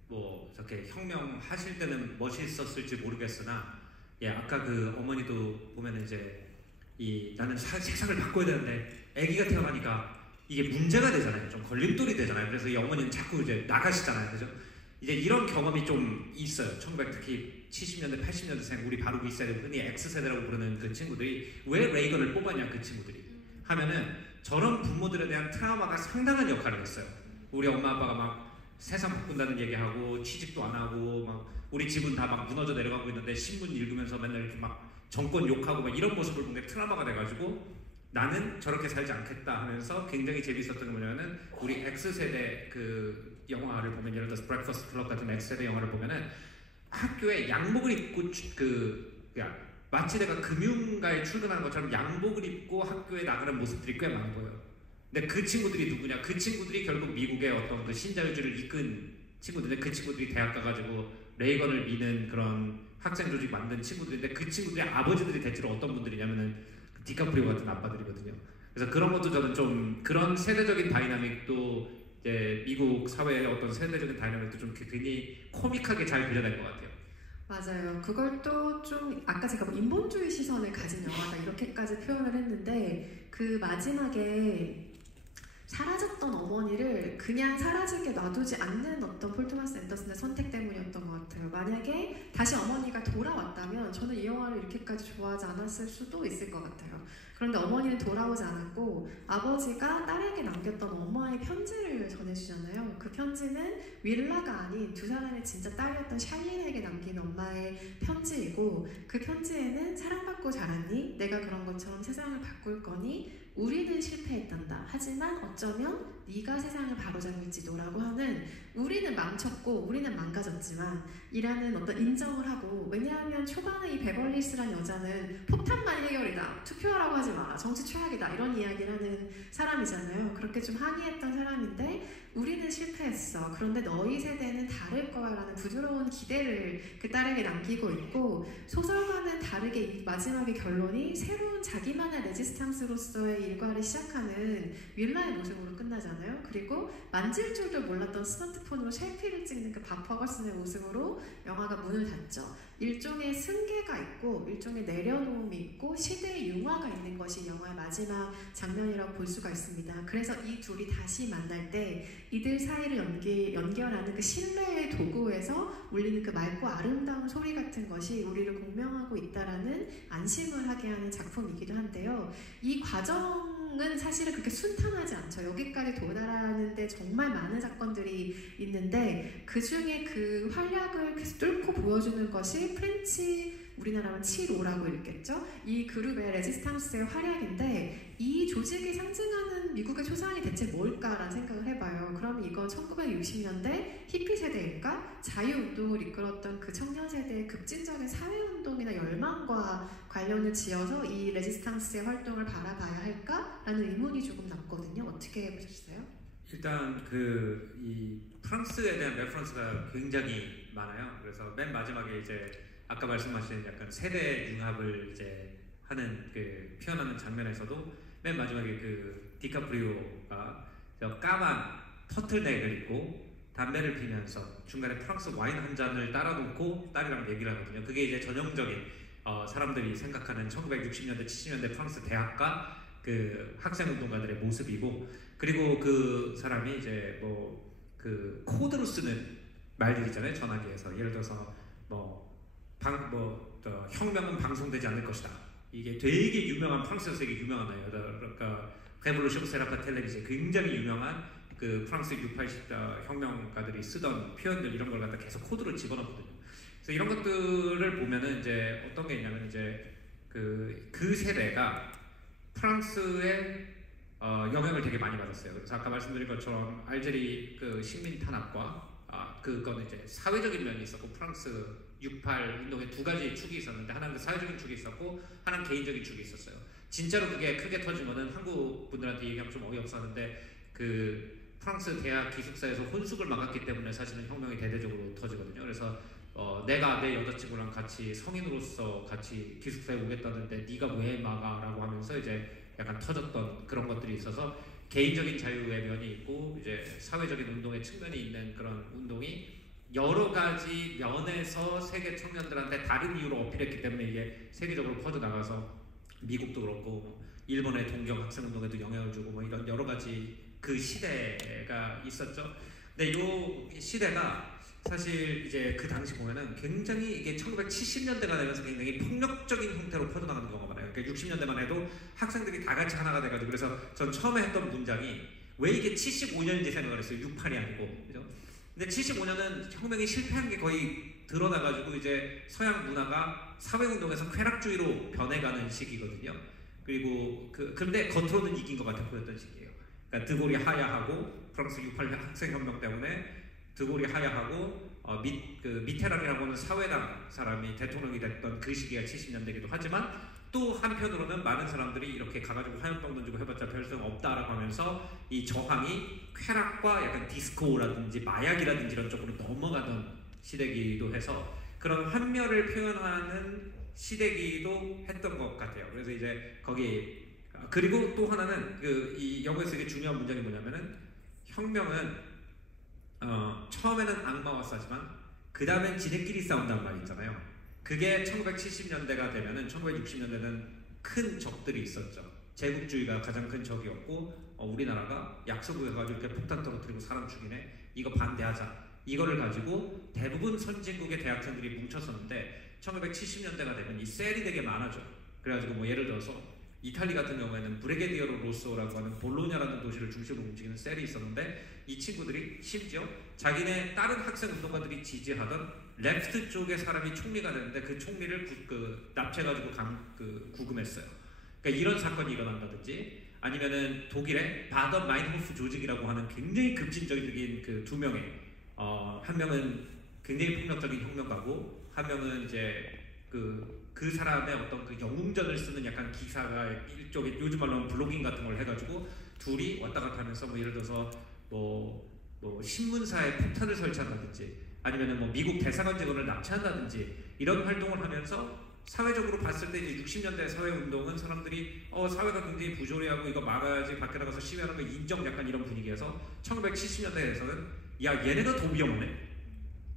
뭐 저렇게 혁명하실 때는 멋있었을지 모르겠으나 아까 그 어머니도 보면 이제 나는 세상을 바꿔야 되는데 아기가 태어나니까 이게 문제가 되잖아요. 좀 걸림돌이 되잖아요. 그래서 이 어머니는 자꾸 이제 나가시잖아요. 그죠? 이제 이런 경험이 좀 있어요. 특히 70년대, 80년대생 우리 바로 이 세대, 흔히 X세대라고 부르는 그 친구들이 왜 레이건을 뽑았냐 그 친구들이 하면은 저런 부모들에 대한 트라우마가 상당한 역할을 했어요. 우리 엄마 아빠가 막 세상 바꾼다는 얘기하고 취직도 안 하고 막 우리 집은 다 막 무너져 내려가고 있는데 신문 읽으면서 맨날 이렇게 막 정권 욕하고 막 이런 모습을 본 게 트라우마가 돼가지고 나는 저렇게 살지 않겠다 하면서 굉장히 재밌었던 게 뭐냐면은 우리 X세대 그 영화를 보면 예를 들어서 브렉퍼스트 클럽 같은 X세대 영화를 보면은 학교에 양복을 입고 마치 내가 금융가에 출근하는 것처럼 양복을 입고 학교에 나가는 모습들이 꽤 많이 보여요. 근데 그 친구들이 누구냐? 그 친구들이 결국 미국의 어떤 그 신자유주의를 이끈 친구들인데 그 친구들이 대학 가가지고 레이건을 미는 그런 학생 조직 만든 친구들인데 그 친구들의 아버지들이 대체로 어떤 분들이냐면은 디카프리오 같은 아빠들이거든요. 그래서 그런 것도 저는 좀 그런 세대적인 다이나믹도 이제 미국 사회의 어떤 세대적인 다이나믹도 좀 굉장히 코믹하게 잘 그려낸 것 같아요. 맞아요. 그걸 또 좀 아까 제가 뭐 인본주의 시선을 가진 영화다 이렇게까지 표현을 했는데 그 마지막에 사라졌던 어머니를 그냥 사라지게 놔두지 않는 어떤 폴 토마스 앤더슨의 선택 때문이었던 것 같아요. 만약에 다시 어머니가 돌아왔다 왔다면 저는 이 영화를 이렇게까지 좋아하지 않았을 수도 있을 것 같아요. 그런데 어머니는 돌아오지 않았고 아버지가 딸에게 남겼던 엄마의 편지를 전해주잖아요. 그 편지는 윌라가 아닌 두 사람의 진짜 딸이었던 샬린에게 남긴 엄마의 편지이고, 그 편지에는 사랑받고 자랐니? 내가 그런 것처럼 세상을 바꿀 거니? 우리는 실패했단다. 하지만 어쩌면 네가 세상을 바로잡을지도 라고 하는, 우리는 망쳤고 우리는 망가졌지만 이라는 어떤 인정을 하고, 왜냐하면 초반에 이 베벌리스란 여자는 폭탄만 해결이다, 투표하라고 하지 마라, 정치 최악이다, 이런 이야기를 하는 사람이잖아요. 그렇게 좀 항의했던 사람인데, 우리는 실패했어, 그런데 너희 세대는 다를 거야 라는 부드러운 기대를 그 딸에게 남기고 있고, 소설과는 다르게 이 마지막의 결론이 새로운 자기만의 레지스탕스로서의 일과를 시작하는 윌라의 모습으로 끝나잖아요. 그리고 만질 줄도 몰랐던 스마트폰으로 셀피를 찍는 그 밥 허거슨의 모습으로 영화가 문을 닫죠. 일종의 승계가 있고 일종의 내려놓음이 있고 시대의 융화가 있는 것이 영화의 마지막 장면이라고 볼 수가 있습니다. 그래서 이 둘이 다시 만날 때 이들 사이를 연결하는 그 신뢰의 도구에서 울리는 그 맑고 아름다운 소리 같은 것이 우리를 공명하고 있다라는 안심을 하게 하는 작품이기도 한데요. 이 과정은 사실은 그렇게 순탄하지 않죠. 여기까지 도달하는데 정말 많은 사건들이 있는데, 그 중에 그 활약을 계속 뚫고 보여주는 것이 프렌치, 우리나라는 7호라고 읽겠죠? 이 그룹의 레지스탕스의 활약인데, 이 조직이 상징하는 미국의 초상이 대체 뭘까라는 생각을 해봐요. 그럼 이건 1960년대 히피 세대일까? 자유운동을 이끌었던 그 청년 세대의 급진적인 사회운동이나 열망과 관련을 지어서 이 레지스탕스의 활동을 바라봐야 할까라는 의문이 조금 남거든요. 어떻게 보셨어요? 일단 이 프랑스에 대한 레퍼런스가 굉장히 많아요. 그래서 맨 마지막에 이제 아까 말씀하신 약간 세대 융합을 이제 하는 그 표현하는 장면에서도 맨 마지막에 그 디카프리오가 까만 터틀넥을 입고 담배를 피면서 중간에 프랑스 와인 한 잔을 따라 놓고 딸이랑 얘기를 하거든요. 그게 이제 전형적인 사람들이 생각하는 1960년대 70년대 프랑스 대학가 그 학생운동가들의 모습이고, 그리고 그 사람이 이제 뭐 그 코드로 쓰는 말들 있잖아요. 전화기에서 예를 들어서 혁명은 방송되지 않을 것이다. 이게 되게 유명한, 프랑스에서 되게 유명한 말이에요. 그러니까 레볼루션 세라파 텔레비전, 굉장히 유명한 그 프랑스 680 혁명가들이 쓰던 표현들, 이런 걸 갖다 계속 코드로 집어넣거든요. 그래서 이런 것들을 보면은 이제 어떤 게 있냐면 이제 그 세대가 프랑스의 영향을 되게 많이 받았어요. 그래서 아까 말씀드린 것처럼 알제리 그 식민 탄압과 그거는 이제 사회적인 면이 있었고, 프랑스 68 운동에 두 가지 축이 있었는데, 하나는 그 사회적인 축이 있었고 하나는 개인적인 축이 있었어요. 진짜로 그게 크게 터진 거는, 한국 분들한테 얘기하면 좀 어이없었는데, 그 프랑스 대학 기숙사에서 혼숙을 막았기 때문에 사실은 혁명이 대대적으로 터지거든요. 그래서 내가 내 여자친구랑 같이 성인으로서 같이 기숙사에 오겠다는데 네가 왜 막아? 라고 하면서 이제 약간 터졌던 그런 것들이 있어서, 개인적인 자유의 면이 있고 이제 사회적인 운동의 측면이 있는 그런 운동이 여러 가지 면에서 세계 청년들한테 다른 이유로 어필했기 때문에 이게 세계적으로 퍼져나가서 미국도 그렇고 일본의 동경 학생운동에도 영향을 주고 뭐 이런 여러 가지 그 시대가 있었죠. 근데 이 시대가 사실 이제 그 당시 보면은 굉장히 이게 1970년대가 되면서 굉장히 폭력적인 형태로 퍼져나가는 경우가 많아요. 그러니까 60년대만 해도 학생들이 다 같이 하나가 돼가지고, 그래서 전 처음에 했던 문장이 왜 이게 75년인지 생각을 했어요. 68이 아니고. 그죠? 근데 75년은 혁명이 실패한 게 거의 드러나가지고 이제 서양 문화가 사회운동에서 쾌락주의로 변해가는 시기거든요. 그리고 근데 겉으로는 이긴 것 같아 보였던 시기예요. 그러니까 드골이 하야하고, 프랑스 68 학생혁명 때문에 드골이 하야하고 미테랑이라고 하는 사회당 사람이 대통령이 됐던 그 시기가 70년대이기도 하지만, 또 한편으로는 많은 사람들이 이렇게 가가지고 화염병 던지고 해봤자 별 소용 없다라고 하면서 이 저항이 쾌락과 약간 디스코라든지 마약이라든지 이런 쪽으로 넘어가던 시대기도 해서 그런 환멸을 표현하는 시대기도 했던 것 같아요. 그래서 이제 거기, 그리고 또 하나는 이 영화에서 되게 중요한 문장이 뭐냐면은, 혁명은 처음에는 악마와 싸지만 그 다음엔 지네끼리 싸운다는 말이 있잖아요. 그게 1970년대가 되면은, 1960년대는 큰 적들이 있었죠. 제국주의가 가장 큰 적이었고, 우리나라가 약소국에 가지고 이렇게 폭탄 떨어뜨리고 사람 죽이네, 이거 반대하자, 이거를 가지고 대부분 선진국의 대학생들이 뭉쳤었는데, 1970년대가 되면 이 셀이 되게 많아져. 그래가지고 뭐 예를 들어서 이탈리 같은 경우에는 브레게디어로 로쏘라고 하는 볼로냐라는 도시를 중심으로 움직이는 셀이 있었는데 이 친구들이 심지어 자기네 다른 학생 운동가들이 지지하던 레프트 쪽의 사람이 총리가 되는데 그 총리를 납치해가지고 구금했어요. 그러니까 이런 사건이 일어난다든지 아니면은 독일의 바더 마인호프 조직이라고 하는 굉장히 급진적인 그 두 명의 한 명은 굉장히 폭력적인 혁명가고 한 명은 이제 그 사람의 어떤 그 영웅전을 쓰는 약간 기사가 일종의 요즘 말로 하면 블로깅 같은 걸 해가지고 둘이 왔다 갔다 하면서 뭐 예를 들어서 뭐 신문사에 폭탄을 설치한다든지 아니면은 뭐 미국 대사관 직원을 납치한다든지 이런 활동을 하면서 사회적으로 봤을 때 이제 60년대 사회운동은 사람들이 사회가 굉장히 부조리하고 이거 막아야지 밖에 나가서 시위하는 거 인정 약간 이런 분위기에서 1970년대에서는 야 얘네가 더 위험하네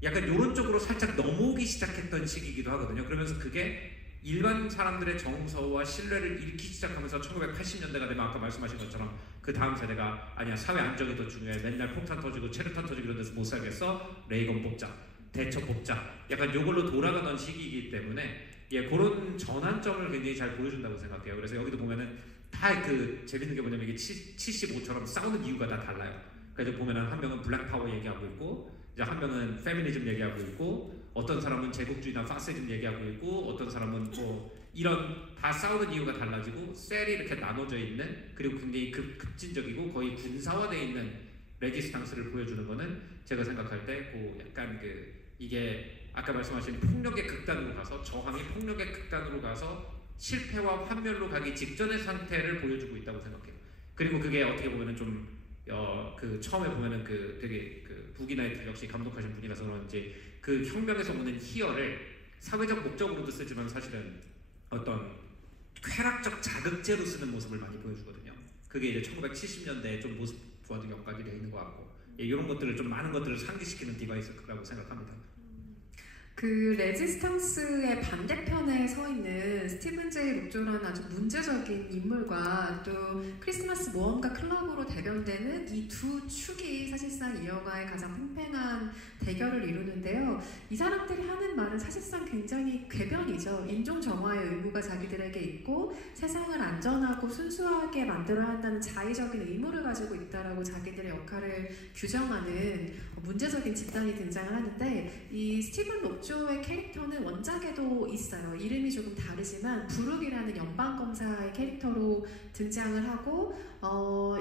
약간 이런 쪽으로 살짝 넘어오기 시작했던 시기이기도 하거든요. 그러면서 그게 일반 사람들의 정서와 신뢰를 잃기 시작하면서 1980년대가 되면 아까 말씀하신 것처럼 그 다음 세대가 아니야 사회 안정이 더 중요해 맨날 폭탄 터지고 체류탄 터지고 이런 데서 못 살겠어 레이건 뽑자 대처 뽑자 약간 요걸로 돌아가던 시기이기 때문에 예 그런 전환점을 굉장히 잘 보여준다고 생각해요. 그래서 여기도 보면은 다 그 재밌는 게 뭐냐면 이게 75처럼 싸우는 이유가 다 달라요. 그래서 보면은 한 명은 블랙 파워 얘기하고 있고 이제 한 명은 페미니즘 얘기하고 있고 어떤 사람은 제국주의나 파시즘 얘기하고 있고 어떤 사람은 뭐 이런 다 싸우는 이유가 달라지고 셀이 이렇게 나눠져 있는 그리고 굉장히 급진적이고 거의 군사화되어 있는 레지스탕스를 보여주는 거는 제가 생각할 때 약간 이게 아까 말씀하신 폭력의 극단으로 가서 저항이 폭력의 극단으로 가서 실패와 환멸로 가기 직전의 상태를 보여주고 있다고 생각해요. 그리고 그게 어떻게 보면은 좀 처음에 보면은 되게 북이나이트 역시 감독하신 분이라서 그런지 그 혁명에서 오는 희열을 사회적 목적으로도 쓰지만 사실은 어떤 쾌락적 자극제로 쓰는 모습을 많이 보여주거든요. 그게 이제 1970년대에 좀 모습과도 연관이 되어 있는 것 같고 이런 것들을 좀 많은 것들을 상기시키는 디바이스라고 생각합니다. 그 레지스탕스의 반대편에 서 있는 스티븐 제이 록조라는 아주 문제적인 인물과 또 크리스마스 모험가 클럽으로 대변되는 이 두 축이 사실상 이 영화의 가장 팽팽한 대결을 이루는데요. 이 사람들이 하는 말은 사실상 굉장히 궤변이죠. 인종 정화의 의무가 자기들에게 있고 세상을 안전하고 순수하게 만들어야 한다는 자의적인 의무를 가지고 있다라고 자기들의 역할을 규정하는 문제적인 집단이 등장을 하는데 이 스티븐 록조의 캐릭터는 원작에도 있어요. 이름이 조금 다르지만 브룩이라는 연방검사의 캐릭터로 등장을 하고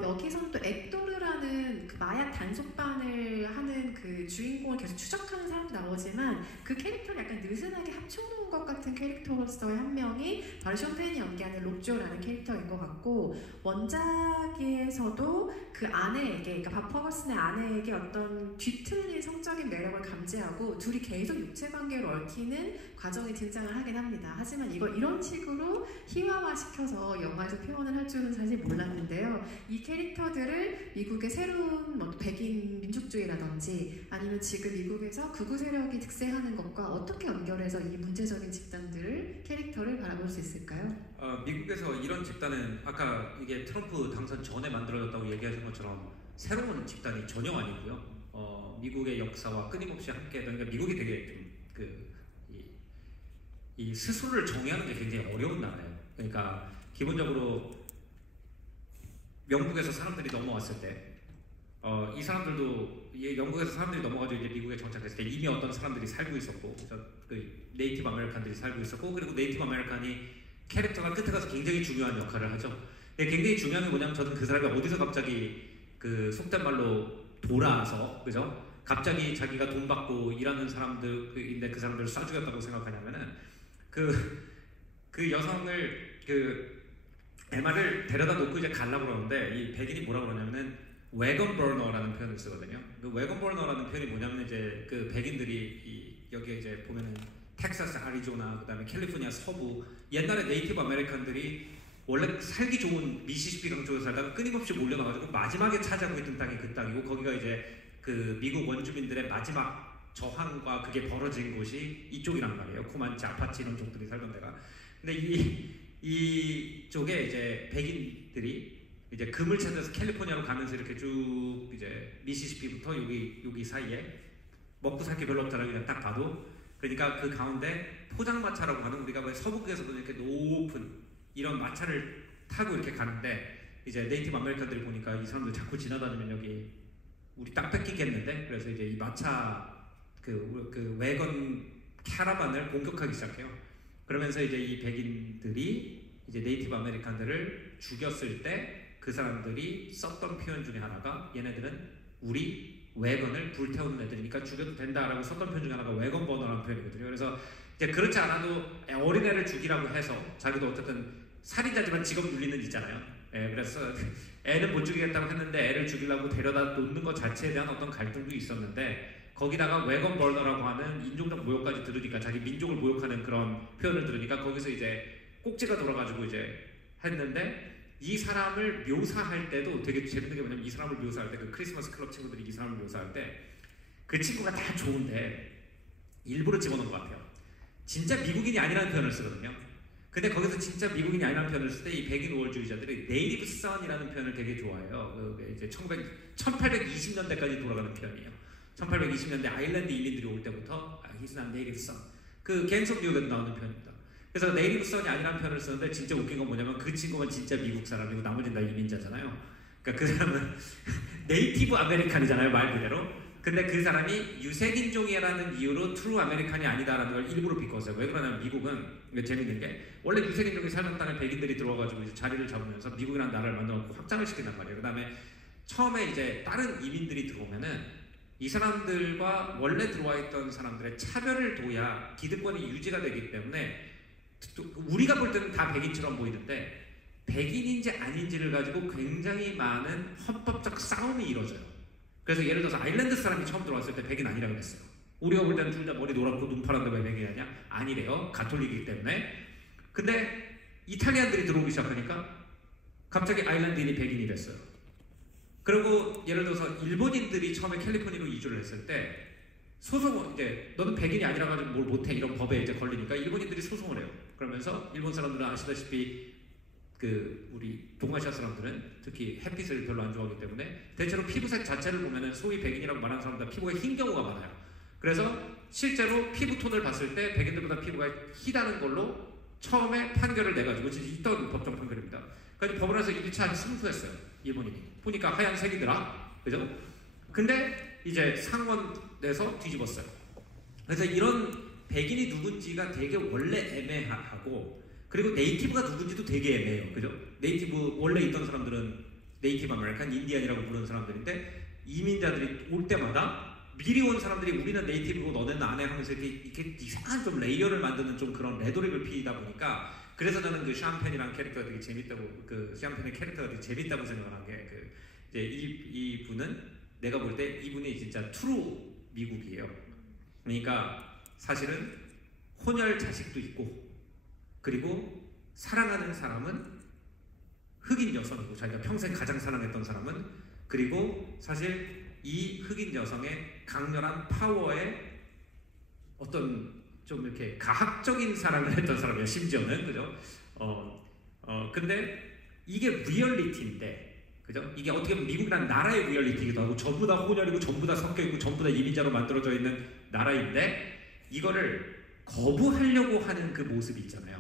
여기서는 또 액도르라는 그 마약 단속반을 하는 그 주인공을 계속 추적하는 사람도 나오지만 그 캐릭터를 약간 느슨하게 합쳐놓은 것 같은 캐릭터로서의 한 명이 바로 션 펜이 연기하는 록조라는 캐릭터인 것 같고 원작에서도 그 아내에게 그러니까 밥 퍼거슨의 아내에게 어떤 뒤틀린 성적인 매력을 감지하고 둘이 계속 육체관계를 얽히는 과정이 등장을 하긴 합니다. 하지만 이걸 이런 식으로 희화화시켜서 영화에서 표현을 할 줄은 사실 몰랐는데요. 이 캐릭터들을 미국의 새로운 백인 민족주의라든지 아니면 지금 미국에서 극우 세력이 득세하는 것과 어떻게 연결해서 이 문제적인 집단들을 캐릭터를 바라볼 수 있을까요? 미국에서 이런 집단은 아까 이게 트럼프 당선 전에 만들어졌다고 얘기하신 것처럼 새로운 집단이 전혀 아니고요. 미국의 역사와 끊임없이 함께했던 그러니까 미국이 되게 좀 이 스스로를 정의하는 게 굉장히 어려운 나라예요. 그러니까 기본적으로 영국에서 사람들이 넘어왔을 때 이 사람들도 영국에서 사람들이 넘어가지고 이제 미국에 정착했을 때 이미 어떤 사람들이 살고 있었고 네이티브 아메리칸들이 살고 있었고 그리고 네이티브 아메리칸이 캐릭터가 끝에 가서 굉장히 중요한 역할을 하죠. 굉장히 중요한 게 뭐냐면 저는 그 사람이 어디서 갑자기 그 속된 말로 돌아서 그죠? 갑자기 자기가 돈 받고 일하는 사람들인데 그 사람들을 쏴 죽였다고 생각하냐면은 그 여성을 MR을 데려다 놓고 이제 가려고 그러는데 이 백인이 뭐라고 그러냐면은 웨건 버너라는 표현을 쓰거든요. 그 웨건 버너라는 표현이 뭐냐면 이제 그 백인들이 여기에 이제 보면은 텍사스, 아리조나, 그다음에 캘리포니아 서부 옛날에 네이티브 아메리칸들이 원래 살기 좋은 미시시피 강쪽에 살다가 끊임없이 몰려나가지고 마지막에 차지하고 있던 땅이 그 땅이고 거기가 이제 그 미국 원주민들의 마지막 저항과 그게 벌어진 곳이 이쪽이란 말이에요. 코만치, 아파치 이런 쪽들이 살던 데가. 근데 이쪽에 이제 백인들이 이제 금을 찾아서 캘리포니아로 가면서 이렇게 쭉 이제 미시시피부터 여기 사이에 먹고 살 게 별로 없다라고 그냥 딱 봐도 그러니까 그 가운데 포장마차라고 하는 우리가 왜 서북에서도 이렇게 높은 이런 마차를 타고 이렇게 가는데 이제 네이티브 아메리칸들이 보니까 이 사람들 자꾸 지나다니면 여기 우리 땅 뺏기겠는데 그래서 이제 이 마차 그 외건 캐러반을 공격하기 시작해요. 그러면서 이제 이 백인들이 이제 네이티브 아메리칸들을 죽였을 때 그 사람들이 썼던 표현 중에 하나가 얘네들은 우리 외건을 불태우는 애들이니까 죽여도 된다라고 썼던 표현 중에 하나가 외건 버너라는 표현이거든요. 그래서 이제 그렇지 않아도 어린애를 죽이라고 해서 자기도 어쨌든 살인자지만 직업 윤리는 있잖아요. 그래서 애는 못 죽이겠다고 했는데 애를 죽이려고 데려다 놓는 것 자체에 대한 어떤 갈등도 있었는데 거기다가 외건 버너라고 하는 인종적 모욕까지 들으니까 자기 민족을 모욕하는 그런 표현을 들으니까 거기서 이제 꼭지가 돌아가지고 이제 했는데 이 사람을 묘사할 때도 되게 재밌는 게 뭐냐면 이 사람을 묘사할 때 그 크리스마스 클럽 친구들이 이 사람을 묘사할 때 그 친구가 다 좋은데 일부러 집어넣은 것 같아요. 진짜 미국인이 아니라는 표현을 쓰거든요. 근데 거기서 진짜 미국인이 아니라는 표현을 쓸 때 이 백인 우월주의자들이 네이티브 선이라는 표현을 되게 좋아해요. 이제 1820년대까지 돌아가는 표현이에요. 1820년대 아일랜드 이민들이 올 때부터 he's not native son. 그 갱스 오브 뉴욕에도 나오는 표현입니다. 그래서 네이티브 선이 아니라는 표현을 쓰는데 진짜 웃긴 건 뭐냐면 그 친구가 진짜 미국 사람이고 나머지는 다 이민자잖아요. 그러니까 그 사람은 네이티브 아메리칸이잖아요, 말 그대로. 근데 그 사람이 유색인종이라는 이유로 트루 아메리칸이 아니다라는 걸 일부러 비꼬았어요. 왜 그러냐면 미국은 재밌는 게 원래 유색인종이 살던 땅에 백인들이 들어와가지고 이제 자리를 잡으면서 미국이라는 나라를 만들어놓고 확장을 시킨단 말이에요. 그 다음에 처음에 이제 다른 이민들이 들어오면은 이 사람들과 원래 들어와 있던 사람들의 차별을 둬야 기득권이 유지가 되기 때문에 우리가 볼 때는 다 백인처럼 보이는데 백인인지 아닌지를 가지고 굉장히 많은 헌법적 싸움이 이루어져요. 그래서 예를 들어서 아일랜드 사람이 처음 들어왔을 때 백인 아니라고 했어요. 우리가 볼 때는 둘 다 머리 노랗고 눈 파란데 왜 백인이 아니야? 아니래요. 가톨릭이기 때문에. 근데 이탈리안들이 들어오기 시작하니까 갑자기 아일랜드인이 백인이 됐어요. 그리고 예를 들어서 일본인들이 처음에 캘리포니아로 이주를 했을 때 소송을 이제 너는 백인이 아니라 가지고 뭘 못해 이런 법에 이제 걸리니까 일본인들이 소송을 해요. 그러면서 일본 사람들은 아시다시피 그 우리 동아시아 사람들은 특히 햇빛을 별로 안 좋아하기 때문에 대체로 피부색 자체를 보면은 소위 백인이라고 말하는 사람들 피부가 흰 경우가 많아요. 그래서 실제로 피부톤을 봤을 때 백인들보다 피부가 희다는 걸로 처음에 판결을 내가지고 진짜 있던 법정 판결입니다. 그래서 법원에서 1차 승소했어요. 일본인이 보니까 하얀색이더라, 그죠? 근데 이제 상원에서 뒤집었어요. 그래서 이런 백인이 누군지가 되게 원래 애매하고 그리고 네이티브가 누군지도 되게 애매해요. 그죠? 네이티브 원래 있던 사람들은 네이티브 아메리칸, 인디안이라고 부르는 사람들인데 이민자들이 올 때마다 미리 온 사람들이 우리는 네이티브고 너네는 안 해 하면서 이렇게 이상한 좀 레이어를 만드는 좀 그런 레토릭을 피다 보니까 그래서 저는 그 샴펜이라는 캐릭터가 되게 재밌다고 그 샴펜의 캐릭터가 되게 재밌다고 생각을 한 게 그 이제 이 분은 내가 볼 때 이분이 진짜 트루 미국이에요. 그러니까 사실은 혼혈 자식도 있고 그리고 사랑하는 사람은 흑인 여성이고 자기가 평생 가장 사랑했던 사람은 그리고 사실 이 흑인 여성의 강렬한 파워에 어떤 좀 이렇게 가학적인 사랑을 했던 사람이에요. 심지어는 그죠? 근데 이게 리얼리티인데 그죠? 이게 어떻게 보면 미국이라는 나라의 리얼리티이기도 하고 전부 다 혼혈이고 전부 다 섞여있고 전부 다 이민자로 만들어져 있는 나라인데 이거를 거부하려고 하는 그 모습이 있잖아요.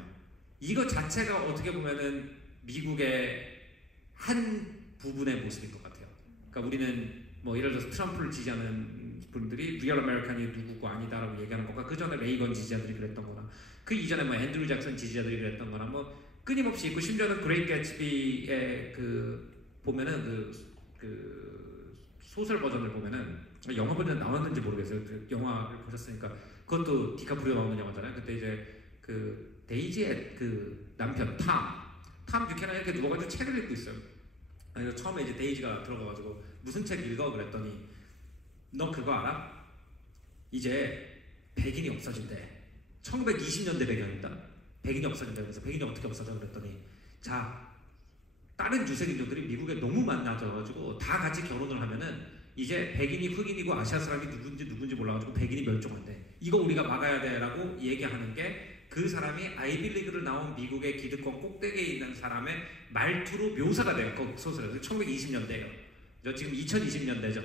이거 자체가 어떻게 보면은 미국의 한 부분의 모습인 것 같아요. 그러니까 우리는 뭐 예를 들어서 트럼프를 지지하는 분들이 리얼 아메리칸이 누구고 아니다라고 얘기하는 것과 그 전에 레이건 지지자들이 그랬던 거나 그 이전에 뭐 앤드류 잭슨 지지자들이 그랬던 거나 뭐 끊임없이 있고 심지어는 그레이트 개츠비의 그 보면은 그 소설 버전을 보면은 영화 버전 나왔는지 모르겠어요. 그 영화를 보셨으니까 그것도 디카프리오 나오는 영화잖아요. 그때 이제 그 데이지의 그 남편 탐 뷰캐넌이 이렇게 누워가지고 책을 읽고 있어요. 그래서 처음에 이제 데이지가 들어가가지고 무슨 책 읽어 그랬더니 너 그거 알아? 이제 백인이 없어진대. 1920년대 배경입니다. 백인이 없어진다. 그래서 백인이 어떻게 없어져 그랬더니 자 다른 유색인종들이 미국에 너무 많아져가지고 다 같이 결혼을 하면은 이제 백인이 흑인이고 아시아 사람이 누군지 몰라가지고 백인이 멸종한대. 이거 우리가 막아야 돼라고 얘기하는 게 그 사람이 아이빌리그를 나온 미국의 기득권 꼭대기에 있는 사람의 말투로 묘사가 돼요. 그 소설에서 1920년대예요. 지금 2020년대죠.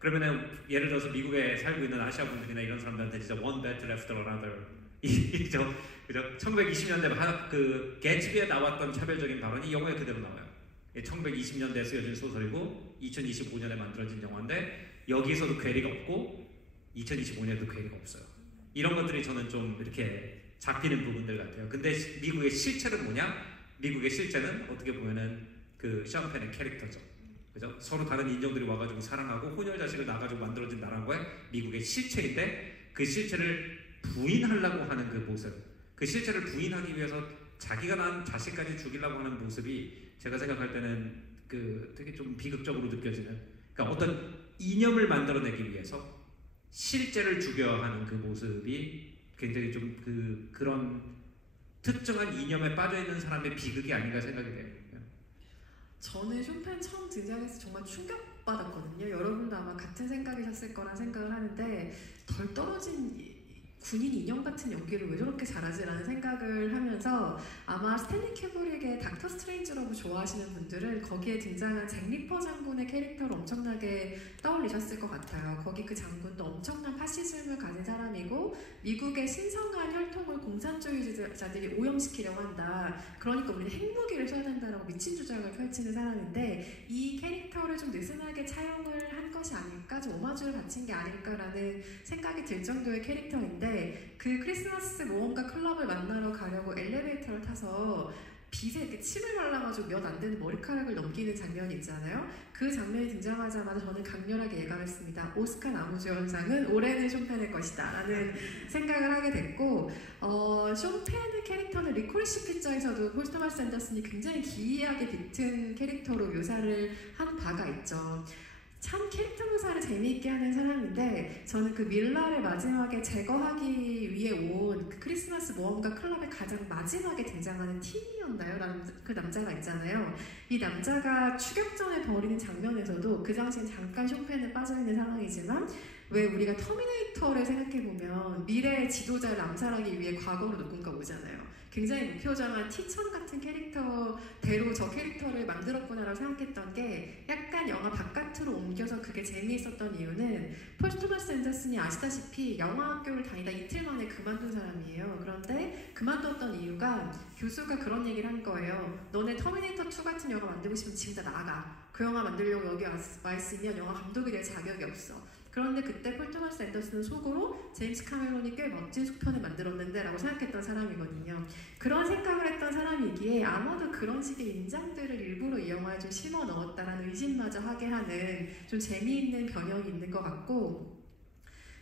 그러면은 예를 들어서 미국에 살고 있는 아시아 분들이나 이런 사람들한테 진짜 one battle after another 이죠. 그죠? 1920년대 그 개츠비에 나왔던 차별적인 발언이 영화에 그대로 나와요. 1920년대에 쓰여진 소설이고 2025년에 만들어진 영화인데 여기서도 괴리가 없고 2025년에도 괴리가 없어요. 이런 것들이 저는 좀 이렇게 잡히는 부분들 같아요. 근데 미국의 실체는 뭐냐? 미국의 실체는 어떻게 보면은 그 샴페인의 캐릭터죠. 그죠? 서로 다른 인종들이 와가지고 사랑하고 혼혈자식을 낳아가지고 만들어진 나라인 거에 미국의 실체인데 그 실체를 부인하려고 하는 그 모습, 그 실체를 부인하기 위해서 자기가 낳은 자식까지 죽이려고 하는 모습이 제가 생각할 때는 그 되게 좀 비극적으로 느껴지는, 그러니까 어떤 이념을 만들어내기 위해서 실제를 죽여야 하는 그 모습이 굉장히 좀 그런 특정한 이념에 빠져 있는 사람의 비극이 아닌가 생각이 돼요. 저는 쇼팽 처음 등장해서 정말 충격받았거든요. 여러분도 아마 같은 생각이셨을 거란 생각을 하는데 덜 떨어진 군인 인형 같은 연기를 왜 저렇게 잘하지라는 생각을 하면서 아마 스탠리 큐브릭의 닥터 스트레인지라고 좋아하시는 분들은 거기에 등장한 잭 리퍼 장군의 캐릭터를 엄청나게 떠올리셨을 것 같아요. 거기 그 장군도 엄청난 파시즘을 가진 사람이고 미국의 신성한 혈통을 공산주의자들이 오염시키려고 한다. 그러니까 우리는 핵무기를 써야 된다라고 미친 주장을 펼치는 사람인데 이 캐릭터를 좀 느슨하게 차용을 한 것이 아닐까, 좀 오마주를 바친 게 아닐까라는 생각이 들 정도의 캐릭터인데 그 크리스마스 모험가 클럽을 만나러 가려고 엘리베이터를 타서 빗에 이렇게 침을 발라가지고 몇 안 되는 머리카락을 넘기는 장면이 있잖아요. 그 장면이 등장하자마자 저는 강렬하게 예감했습니다. 오스카 나무주연상은 올해는 쇼펜의 것이다 라는 생각을 하게 됐고, 쇼펜의 캐릭터는 리코리시 피자에서도 폴 토마스 앤더슨이 굉장히 기이하게 비튼 캐릭터로 묘사를 한 바가 있죠. 참 캐릭터 묘사를 재미있게 하는 사람인데 저는 그 밀라를 마지막에 제거하기 위해 온 그 크리스마스 모험가 클럽의 가장 마지막에 등장하는 팀이었나요? 라는 그 남자가 있잖아요. 이 남자가 추격전에 벌이는 장면에서도 그 당시엔 잠깐 쇼펜에 빠져있는 상황이지만 왜 우리가 터미네이터를 생각해보면 미래의 지도자를 암살하기 위해 과거로 누군가 오잖아요. 굉장히 무표정한 티천 같은 캐릭터대로 저 캐릭터를 만들었구나라고 생각했던 게 약간 영화 바깥으로 옮겨서 그게 재미있었던 이유는 폴 토마스 앤더슨이 아시다시피 영화학교를 다니다 이틀 만에 그만둔 사람이에요. 그런데 그만뒀던 이유가 교수가 그런 얘기를 한 거예요. 너네 터미네이터 2 같은 영화 만들고 싶으면 지금 다 나가. 그 영화 만들려고 여기 와 있으면 영화 감독이 될 자격이 없어. 그런데 그때 폴 토마스 앤더슨은 속으로 제임스 카메론이 꽤 멋진 속편을 만들었는데 라고 생각했던 사람이거든요. 그런 생각을 했던 사람이기에 아마도 그런 식의 인장들을 일부러 이 영화에 좀 심어 넣었다라는 의심마저 하게 하는 좀 재미있는 변형이 있는 것 같고,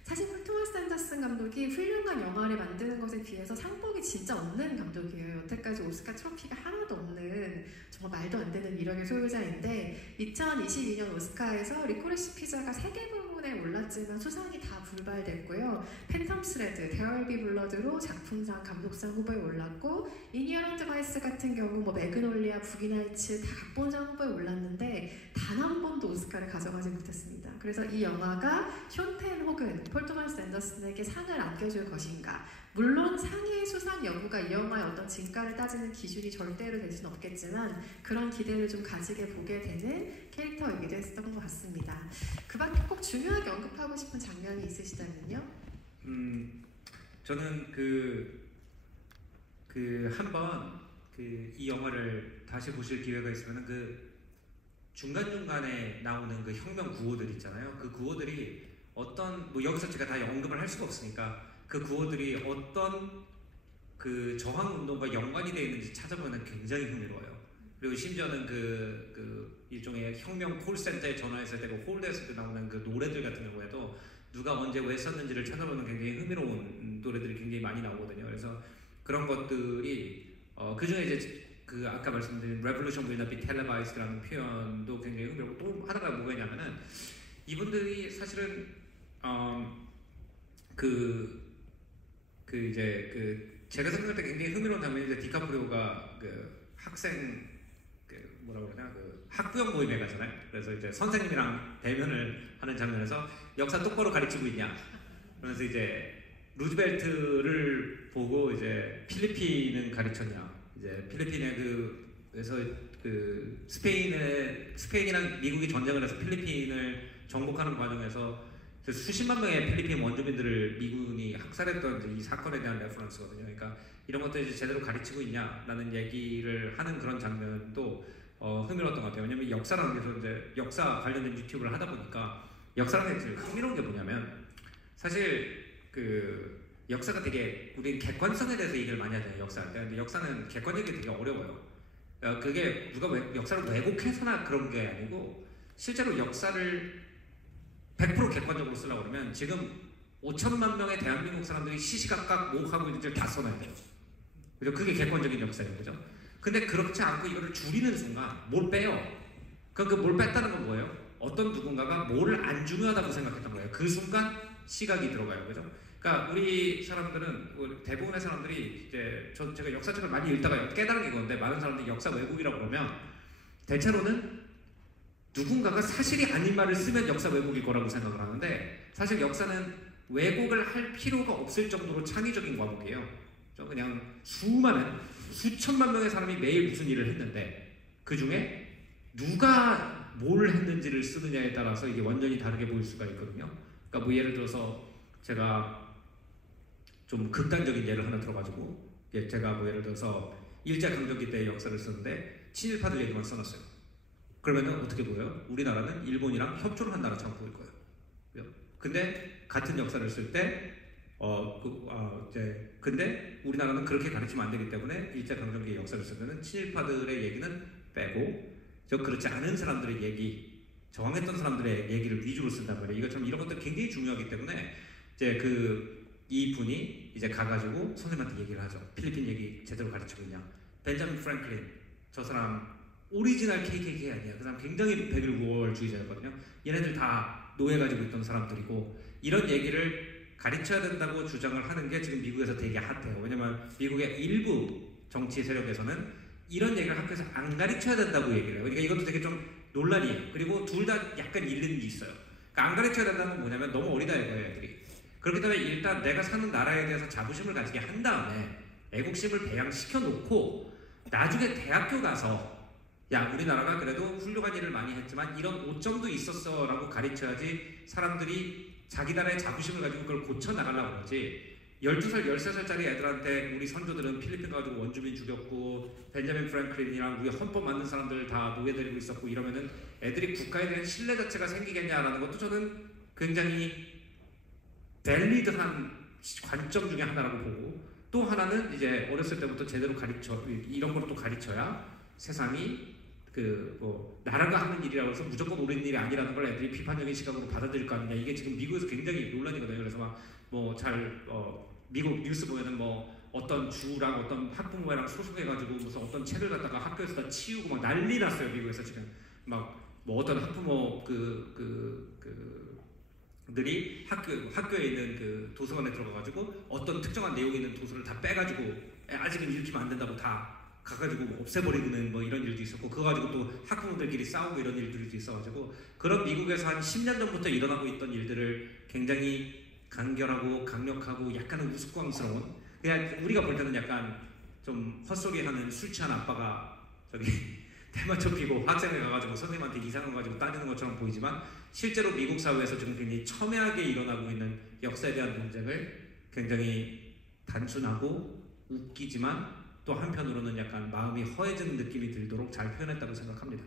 사실 폴 토마스 앤더슨 감독이 훌륭한 영화를 만드는 것에 비해서 상복이 진짜 없는 감독이에요. 여태까지 오스카 트로피가 하나도 없는 정말 말도 안 되는 이력의 소유자인데 2022년 오스카에서 리코리시 피자가 3개 부문에 올랐지만 수상이 다 불발됐고요. 팬텀 스레드, 데얼비 블러드로 작품상, 감독상 후보에 올랐고 이니어런트 바이스 같은 경우 뭐 매그놀리아, 북이나이츠 다 각본상 후보에 올랐는데 단 한 번도 오스카를 가져가지 못했습니다. 그래서 이 영화가 쇼펜 혹은 폴 토마스 앤더슨에게 상을 안겨줄 것인가, 물론 상의 수상 여부가 이 영화의 어떤 진가를 따지는 기준이 절대로 될 수는 없겠지만 그런 기대를 좀 가지게 보게 되는 캐릭터이기도 했던 것 같습니다. 그 밖에 꼭 중요하게 언급하고 싶은 장면이 있으시다면요? 저는 한번 이 영화를 다시 보실 기회가 있으면 중간중간에 나오는 그 혁명 구호들 있잖아요. 그 구호들이 어떤, 뭐 여기서 제가 다 언급을 할 수가 없으니까 그 구호들이 어떤 그 저항운동과 연관이 되어 있는지 찾아보면 굉장히 흥미로워요. 그리고 심지어는 일종의 혁명 콜센터에 전화했을 때 홀드했을 때 나오는 그 노래들 같은 경우에도 누가 언제 왜 썼는지를 찾아보면 굉장히 흥미로운 노래들이 굉장히 많이 나오거든요. 그래서 그런 것들이 그 중에 이제 아까 말씀드린 Revolution will not be televised라는 표현도 굉장히 흥미롭고, 또 하나가 뭐냐면은 이분들이 사실은 제가 생각할 때 굉장히 흥미로운 장면이 이제 디카프리오가 학생 뭐라 그러냐 학부형 모임에 가잖아요. 그래서 이제 선생님이랑 대면을 하는 장면에서 역사 똑바로 가르치고 있냐. 그래서 이제 루즈벨트를 보고 이제 필리핀은 가르쳤냐. 이제 필리핀에서 스페인이랑 미국이 전쟁을 해서 필리핀을 정복하는 과정에서 수십만 명의 필리핀 원주민들을 미군이 학살했던 이 사건에 대한 레퍼런스거든요. 그러니까 이런 것들 이제 제대로 가르치고 있냐라는 얘기를 하는 그런 장면도 흥미로웠던 것 같아요. 왜냐면 역사라는 게 이제 역사 관련된 유튜브를 하다 보니까 역사라는 게 흥미로운 게 뭐냐면 사실 그 역사가 되게 우리 객관성에 대해서 얘기를 많이 하잖아요. 역사할 때. 근데 역사는 객관적이 되게 어려워요. 그게 누가 역사를 왜곡해서나 그런 게 아니고 실제로 역사를 100% 객관적으로 쓰려고 그러면 지금 5천만 명의 대한민국 사람들이 시시각각 뭐 하고 있는지를 다 써놔야 돼요. 그죠? 그게 객관적인 역사예요. 그죠? 근데 그렇지 않고 이거를 줄이는 순간 뭘 빼요. 그럼 그 뭘 뺐다는 건 뭐예요? 어떤 누군가가 뭐를 안 중요하다고 생각했던 거예요. 그 순간 시각이 들어가요. 그죠? 그러니까 우리 사람들은 대부분의 사람들이 이제 제가 역사책을 많이 읽다가 깨달은 게 그건데 많은 사람들이 역사 왜곡이라고 그러면 대체로는 누군가가 사실이 아닌 말을 쓰면 역사 왜곡일 거라고 생각을 하는데 사실 역사는 왜곡을 할 필요가 없을 정도로 창의적인 과목이에요. 그냥 수천만 명의 사람이 매일 무슨 일을 했는데 그 중에 누가 뭘 했는지를 쓰느냐에 따라서 이게 완전히 다르게 보일 수가 있거든요. 그러니까 뭐 예를 들어서 제가 좀 극단적인 예를 하나 들어가지고 제가 뭐 예를 들어서 일제강점기 때의 역사를 썼는데 친일파들 얘기만 써놨어요. 그러면은 어떻게 보여요? 우리나라는 일본이랑 협조를 한 나라처럼 보일 거예요. 근데 같은 역사를 쓸 때 근데 우리나라는 그렇게 가르치면 안 되기 때문에 일제강점기의 역사를 쓰면은 친일파들의 얘기는 빼고 그렇지 않은 사람들의 얘기, 저항했던 사람들의 얘기를 위주로 쓴단 말이에요. 이것처럼 이런 것들 굉장히 중요하기 때문에 이제 이 분이 이제 가가지고 선생님한테 얘기를 하죠. 필리핀 얘기 제대로 가르치고 있냐? 벤자민 프랭클린, 저 사람 오리지널 KKK 아니야. 그 사람 굉장히 백일 우월주의자였거든요. 얘네들 다 노예 가지고 있던 사람들이고 이런 얘기를 가르쳐야 된다고 주장을 하는 게 지금 미국에서 되게 핫해요. 왜냐면 미국의 일부 정치 세력에서는 이런 얘기를 학교에서 안 가르쳐야 된다고 얘기를 해요. 그러니까 이것도 되게 좀 논란이에요. 그리고 둘 다 약간 일리는 게 있어요. 그러니까 안 가르쳐야 된다는 건 뭐냐면 너무 어리다 이거예요, 애들이. 그렇기 때문에 일단 내가 사는 나라에 대해서 자부심을 가지게 한 다음에 애국심을 배양시켜 놓고 나중에 대학교 가서 야 우리나라가 그래도 훌륭한 일을 많이 했지만 이런 오점도 있었어 라고 가르쳐야지 사람들이 자기 나라의 자부심을 가지고 그걸 고쳐나가려고 그러지 12살, 13살짜리 애들한테 우리 선조들은 필리핀 가지고 원주민 죽였고 벤자민 프랭클린이랑 우리 헌법 만든 사람들 다 노예 데리고 있었고 이러면은 애들이 국가에 대한 신뢰 자체가 생기겠냐라는 것도 저는 굉장히 밸리드한 관점 중에 하나라고 보고 또 하나는 이제 어렸을 때부터 제대로 이런 걸 또 가르쳐야 세상이 나라가 하는 일이라고 해서 무조건 옳은 일이 아니라는 걸 애들이 비판적인 시각으로 받아들일 거 아니냐. 이게 지금 미국에서 굉장히 논란이거든요. 그래서 미국 뉴스 보면은 어떤 주랑 어떤 학부모랑 소속해가지고 무슨 어떤 책을 갖다가 학교에서 다 치우고 막 난리 났어요. 미국에서 지금 어떤 학부모 들이 학교에 있는 도서관에 들어가가지고 어떤 특정한 내용이 있는 도서를 다 빼가지고 아직은 읽히면 안 된다고 다 가가지고 없애버리는 이런 일도 있었고 그거 가지고 또 학부모들끼리 싸우고 이런 일들도 있어가지고 그런 미국에서 한 10년 전부터 일어나고 있던 일들을 굉장히 간결하고 강력하고 약간은 우스꽝스러운 그냥 우리가 볼 때는 약간 좀 헛소리하는 술 취한 아빠가 대마초 피고 학생회 가가지고 선생님한테 이상한 거 가지고 따지는 것처럼 보이지만 실제로 미국 사회에서 지금 굉장히 첨예하게 일어나고 있는 역사에 대한 논쟁을 굉장히 단순하고 웃기지만 또 한편으로는 약간 마음이 허해지는 느낌이 들도록 잘 표현했다고 생각합니다.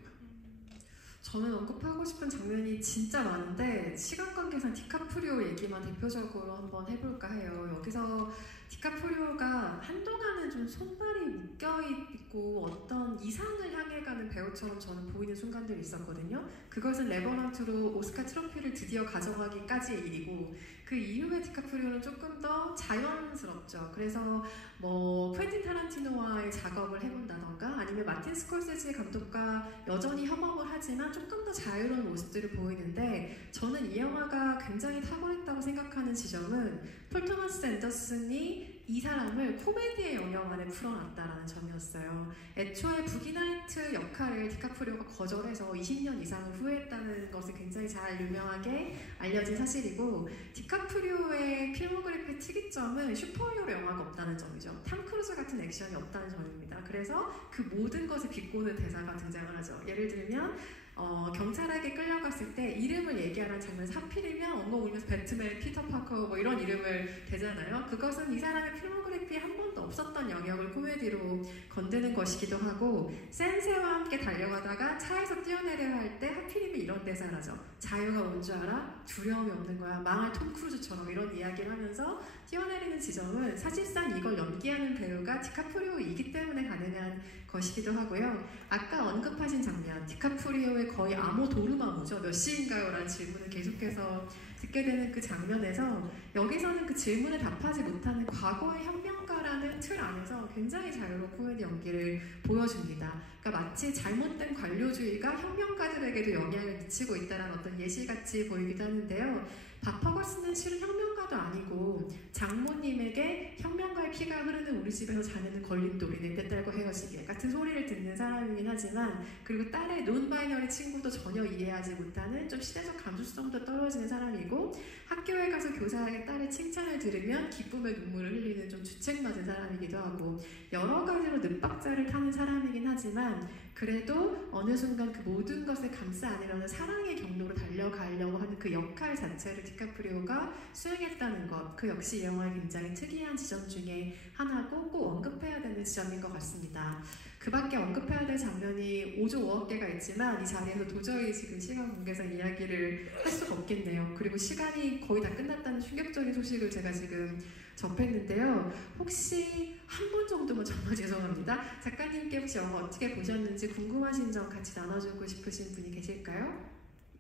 저는 언급하고 싶은 장면이 진짜 많은데 시간 관계상 디카프리오 얘기만 대표적으로 한번 해볼까 해요. 여기서 디카프리오가 한동안은 좀 손발이 묶여있고 어떤 이상을 향해 가는 배우처럼 저는 보이는 순간들이 있었거든요. 그것은 레버넌트로 오스카 트로피를 드디어 가져가기까지의 일이고 그 이후에 디카프리오는 조금 더 자연스럽죠. 그래서 퀸틴 타란티노와의 작업을 해본다던가 아니면 마틴 스콜세지 감독과 여전히 협업을 하지만 조금 더 자유로운 모습들을 보이는데 저는 이 영화가 굉장히 탁월했다고 생각하는 지점은 폴 토마스 앤더슨이 이 사람을 코미디의 영역 안에 풀어놨다라는 점이었어요. 애초에 부기나이트 역할을 디카프리오가 거절해서 20년 이상을 후회했다는 것이 굉장히 잘 유명하게 알려진 사실이고 디카프리오의 필모그래피 특이점은 슈퍼히어로 영화가 없다는 점이죠. 탐 크루즈 같은 액션이 없다는 점입니다. 그래서 그 모든 것을 비꼬는 대사가 등장을 하죠. 예를 들면 경찰에게 끌려갔을 때 이름을 얘기하라는 장면에서 하필이면 엉엉 울면서 배트맨, 피터 파커 뭐 이런 이름을 대잖아요. 그것은 이 사람의 필모그래피에 한 번도 없었던 영역을 코미디로 건드는 것이기도 하고, 센세와 함께 달려가다가 차에서 뛰어내려야 할 때 하필이면 이런 대사라죠. 자유가 뭔 줄 알아? 두려움이 없는 거야. 망할 톰 크루즈처럼 이런 이야기를 하면서 뛰어내리는 지점은 사실상 이걸 연기하는 배우가 디카프리오이기 때문에 가능한 것이기도 하고요. 아까 언급하신 장면, 디카프리오의 거의 아모 도르마무죠. 몇 시인가요? 라는 질문을 계속해서 듣게 되는 그 장면에서 여기서는 그 질문에 답하지 못하는 과거의 혁명가라는 틀 안에서 굉장히 자유로운 코미디 연기를 보여줍니다. 그러니까 마치 잘못된 관료주의가 혁명가들에게도 영향을 미치고 있다는 어떤 예시같이 보이기도 하는데요. 밥 퍼거슨은 실은 혁명가도 아니고 장모님에게 혁명가의 피가 흐르는 우리 집에서 자네는 걸림돌이네, 내 딸과 헤어지게 같은 소리를 듣는 사람이긴 하지만, 그리고 딸의 논바이너리 친구도 전혀 이해하지 못하는 좀 시대적 감수성도 떨어지는 사람이고, 학교에 가서 교사에게 딸의 칭찬을 들으면 기쁨의 눈물을 흘리는 좀 주책맞은 사람이기도 하고, 여러 가지로 늪박자를 타는 사람이긴 하지만 그래도 어느 순간 그 모든 것을 감싸 안으려는 사랑의 경로로 달려가려고 하는 그 역할 자체를 디카프리오가 수행했다는 것, 그 역시 이 영화의 굉장히 특이한 지점 중에 하나고 꼭 언급해야 되는 지점인 것 같습니다. 그 밖에 언급해야 될 장면이 5조 5억 개가 있지만 이 자리에서 도저히 지금 시간 관계상 이야기를 할 수가 없겠네요. 그리고 시간이 거의 다 끝났다는 충격적인 소식을 제가 지금 접했는데요. 혹시 한 분 정도면 정말 죄송합니다. 작가님께 혹시 영화 어떻게 보셨는지 궁금하신 점 같이 나눠주고 싶으신 분이 계실까요?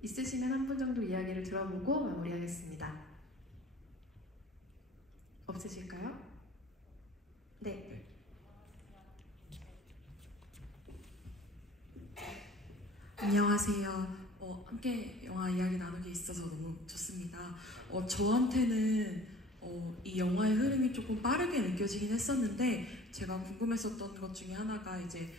있으시면 한 분 정도 이야기를 들어보고 마무리하겠습니다. 없으실까요? 네. 안녕하세요. 함께 영화 이야기 나누기 있어서 너무 좋습니다. 저한테는 이 영화의 흐름이 조금 빠르게 느껴지긴 했었는데, 제가 궁금했었던 것 중에 하나가 이제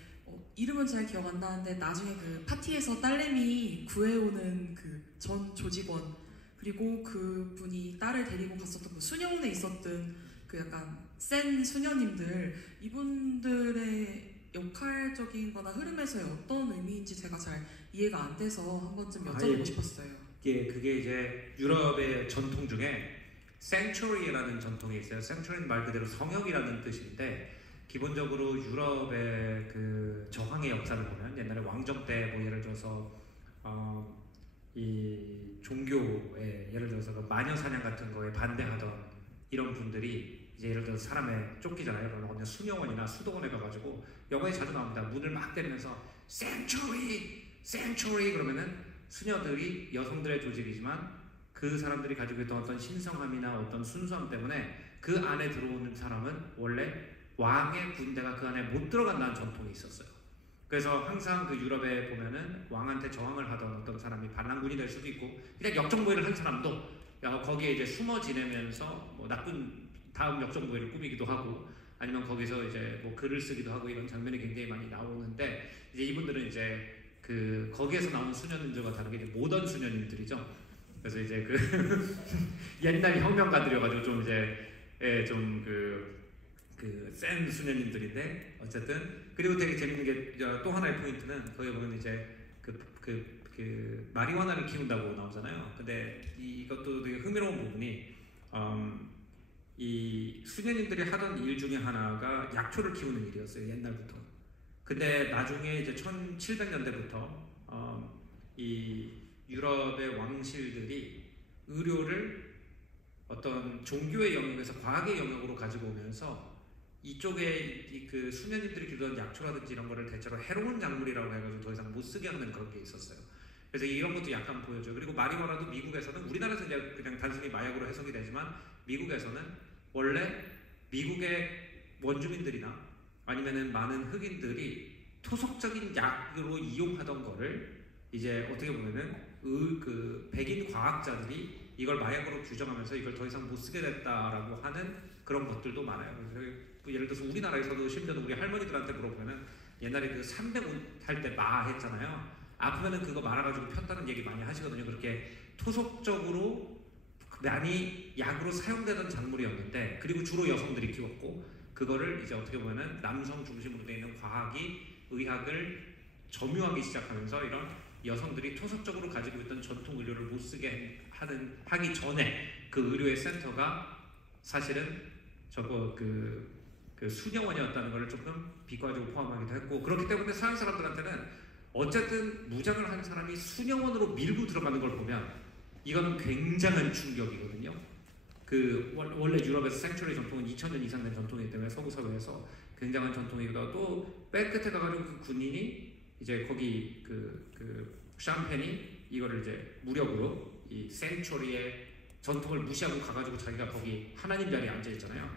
이름은 잘 기억 안 나는데 나중에 그 파티에서 딸내미 구해오는 그 전 조직원, 그리고 그 분이 딸을 데리고 갔었던 그 수녀원에 있었던 그 약간 센 수녀님들, 이분들의 역할적인 거나 흐름에서의 어떤 의미인지 제가 잘 이해가 안 돼서 한 번쯤 여쭤보고 싶었어요. 그게 이제 유럽의 전통 중에 sanctuary라는 전통이 있어요. sanctuary는 말 그대로 성역이라는 뜻인데, 기본적으로 유럽의 그 저항의 역사를 보면 옛날에 왕정 때 뭐 예를 들어서 이 종교에 예를 들어서 그 마녀 사냥 같은 거에 반대하던 이런 분들이 이제 예를 들어서 사람에 쫓기잖아요. 그러면 그냥 수녀원이나 수도원에 가가지고, 영화에 자주 나옵니다. 문을 막 때리면서 sanctuary, sanctuary 그러면은 수녀들이 여성들의 조직이지만 그 사람들이 가지고 있던 어떤 신성함이나 어떤 순수함 때문에 그 안에 들어오는 사람은 원래 왕의 군대가 그 안에 못 들어간다는 전통이 있었어요. 그래서 항상 그 유럽에 보면은 왕한테 저항을 하던 어떤 사람이 반란군이 될 수도 있고, 그냥 역정모의를 한 사람도 거기에 이제 숨어 지내면서 뭐 나쁜 다음 역정모의를 꾸미기도 하고, 아니면 거기서 이제 뭐 글을 쓰기도 하고, 이런 장면이 굉장히 많이 나오는데, 이제 이분들은 이제 그 거기에서 나오는 수녀님들과 다르게 이제 모던 수녀님들이죠. 그래서 이제 그 옛날 혁명가들이어가지고 좀 이제 좀 그 센 수녀님들인데, 어쨌든 그리고 되게 재밌는 게 또 하나의 포인트는, 거기 보면 이제 그 마리화나를 키운다고 나오잖아요. 근데 이것도 되게 흥미로운 부분이 이 수녀님들이 하던 일 중에 하나가 약초를 키우는 일이었어요, 옛날부터. 근데 나중에 이제 1700년대부터 이 유럽의 왕실들이 의료를 어떤 종교의 영역에서 과학의 영역으로 가지고 오면서 이쪽에 그 수녀님들이 기르던 약초라든지 이런 거를 대체로 해로운 작물이라고 해가지고 더 이상 못 쓰게 하는 그런 게 있었어요. 그래서 이런 것도 약간 보여줘요. 그리고 마리화나도 미국에서는, 우리나라에서 이제 그냥 단순히 마약으로 해석이 되지만, 미국에서는 원래 미국의 원주민들이나 아니면은 많은 흑인들이 토속적인 약으로 이용하던 거를 이제 어떻게 보면은 그 백인 과학자들이 이걸 마약으로 규정하면서 이걸 더 이상 못 쓰게 됐다라고 하는 그런 것들도 많아요. 그래서 예를 들어서 우리나라에서도 심지어 우리 할머니들한테 물어보면은 옛날에 그 300 할 때 마 했잖아요. 아프면은 그거 말아가지고 폈다는 얘기 많이 하시거든요. 그렇게 토속적으로 많이 약으로 사용되던 작물이었는데, 그리고 주로 여성들이 키웠고, 그거를 이제 어떻게 보면은 남성 중심으로 되어 있는 과학이 의학을 점유하기 시작하면서 이런 여성들이 토속적으로 가지고 있던 전통 의료를 못 쓰게 하기 전에 그 의료의 센터가 사실은 저거 그 수녀원이었다는 걸 조금 비과적으로 포함하기도 했고, 그렇기 때문에 서양 사람들한테는 어쨌든 무장을 한 사람이 수녀원으로 밀고 들어가는 걸 보면 이거는 굉장한 충격이거든요. 원래 유럽에서 생츄리 전통은 2000년 이상 된 전통이기 때문에 서구 사회에서 굉장한 전통이기도 하고, 또 백끝에 가가지고 그 군인이 이제 거기 샴페니 이거를 이제 무력으로 이 생츄리의 전통을 무시하고 가가지고 자기가 거기 하나님 자리에 앉아 있잖아요.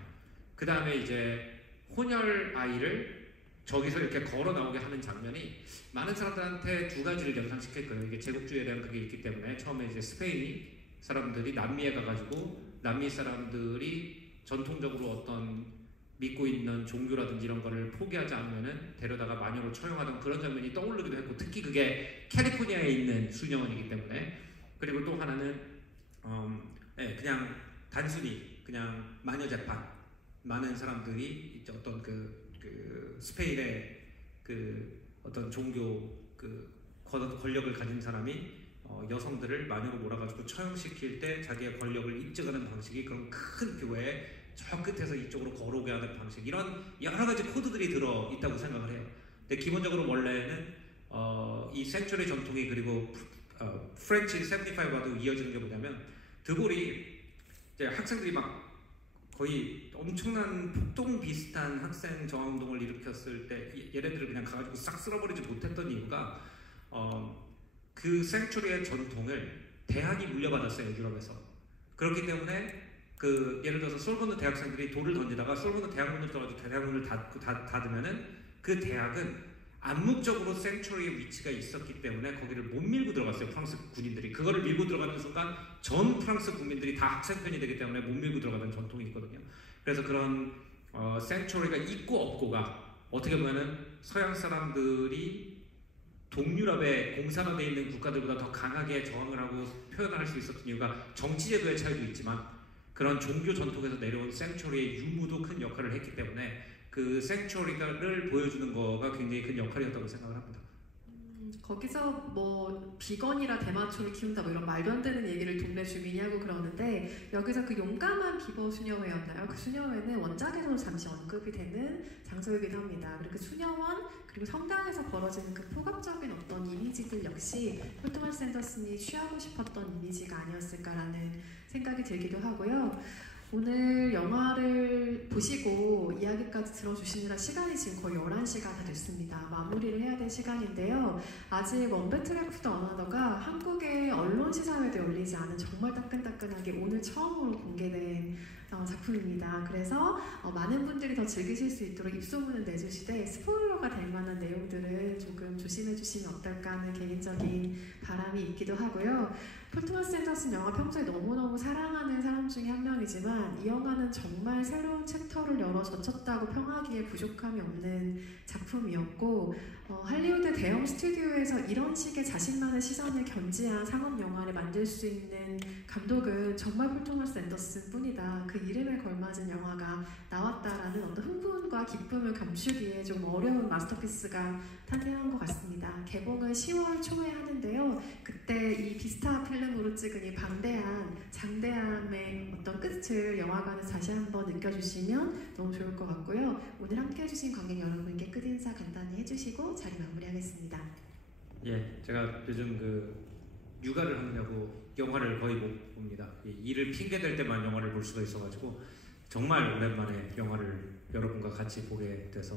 그 다음에 이제 혼혈 아이를 저기서 이렇게 걸어 나오게 하는 장면이 많은 사람들한테 두 가지를 연상시킬 거예요. 이게 제국주의에 대한 그게 있기 때문에 처음에 이제 스페인 사람들이 남미에 가가지고 남미 사람들이 전통적으로 어떤 믿고 있는 종교라든지 이런 거를 포기하지 않으면은 데려다가 마녀로 처형하던 그런 장면이 떠오르기도 했고, 특히 그게 캘리포니아에 있는 수녀원이기 때문에. 그리고 또 하나는 그냥 단순히 그냥 마녀 재판, 많은 사람들이 이제 어떤 스페인의 어떤 종교 권력을 가진 사람이 여성들을 마녀로 몰아가지고 처형시킬 때 자기의 권력을 입증하는 방식이 그런 큰 교회에 저 끝에서 이쪽으로 걸어오게 하는 방식, 이런 여러 가지 코드들이 들어 있다고 생각을 해요. 근데 기본적으로 원래는 이 생츄리 전통이, 그리고 프렌치 75와도 이어지는 게 뭐냐면, 드골이 이제 학생들이 막 거의 엄청난 폭동 비슷한 학생 저항운동을 일으켰을 때 얘네들을 그냥 가가지고 싹 쓸어버리지 못했던 이유가 그 생츄리의 전통을 대학이 물려받았어요, 유럽에서. 그렇기 때문에 예를 들어서 솔보느 대학생들이 돌을 던지다가 솔보느 대학문을 떠가지고 대학문을 닫으면은 그 대학은 암묵적으로 생츄리의 위치가 있었기 때문에 거기를 못 밀고 들어갔어요, 프랑스 군인들이. 그거를 밀고 들어가는 순간 전 프랑스 국민들이 다 학생편이 되기 때문에 못 밀고 들어가는 전통이 있거든요. 그래서 그런 생츄리가 있고 없고가 어떻게 보면은 서양 사람들이 동유럽의 공산화되어 있는 국가들보다 더 강하게 저항을 하고 표현을 할 수 있었던 이유가 정치제도의 차이도 있지만 그런 종교 전통에서 내려온 생츄리의 유무도 큰 역할을 했기 때문에 그 생츄리를 보여주는 거가 굉장히 큰 역할이었다고 생각을 합니다. 거기서 뭐 비건이라 대마초를 키운다 뭐 이런 말도 안 되는 얘기를 동네 주민이 하고 그러는데, 여기서 그 용감한 비버 수녀회였나요? 그 수녀회는 원작에서도 잠시 언급이 되는 장소이기도 합니다. 그리고 그 수녀원 그리고 성당에서 벌어지는 그 포괄적인 어떤 이미지들 역시 폴 토마스 앤더슨이 취하고 싶었던 이미지가 아니었을까라는 생각이 들기도 하고요. 오늘 영화를 보시고 이야기까지 들어주시느라 시간이 지금 거의 11시가 다 됐습니다. 마무리를 해야 될 시간인데요. 아직 원배틀래프트 어나더가 한국의 언론 시사회도 열리지 않은 정말 따끈따끈하게 오늘 처음으로 공개된 작품입니다. 그래서 많은 분들이 더 즐기실 수 있도록 입소문을 내주시되 스포일러가 될 만한 내용들을 조금 조심해 주시면 어떨까 하는 개인적인 바람이 있기도 하고요. 폴 토마스 앤더슨 영화 평소에 너무너무 사랑하는 사람 중에 한 명이지만 이 영화는 정말 새로운 챕터를 열어 젖혔다고 평하기에 부족함이 없는 작품이었고, 할리우드 대형 스튜디오에서 이런 식의 자신만의 시선을 견지한 상업 영화를 만들 수 있는 감독은 정말 폴 토마스 앤더슨 뿐이다. 그 이름에 걸맞은 영화가 나왔다라는 어떤 흥분과 기쁨을 감추기에 좀 어려운 마스터피스가 탄생한 것 같습니다. 개봉은 10월 초에 하는데요. 그때 이 비스타 필름으로 찍은 이 방대한 장대함의 어떤 끝을 영화관에서 다시 한번 느껴주시면 너무 좋을 것 같고요. 오늘 함께 해주신 관객 여러분께 끝인사 간단히 해주시고 자리 마무리하겠습니다. 예, 제가 요즘 육아를 하느냐고 영화를 거의 못 봅니다. 일을 핑계 댈 때만 영화를 볼 수가 있어가지고 정말 오랜만에 영화를 여러분과 같이 보게 돼서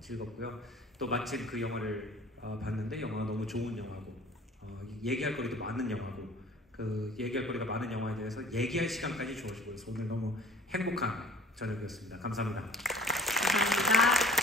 즐겁고요. 또 마침 그 영화를 봤는데 영화가 너무 좋은 영화고 얘기할 거리도 많은 영화고, 그 얘기할 거리가 많은 영화에 대해서 얘기할 시간까지 주어지고, 그래서 오늘 너무 행복한 저녁이었습니다. 감사합니다. 감사합니다.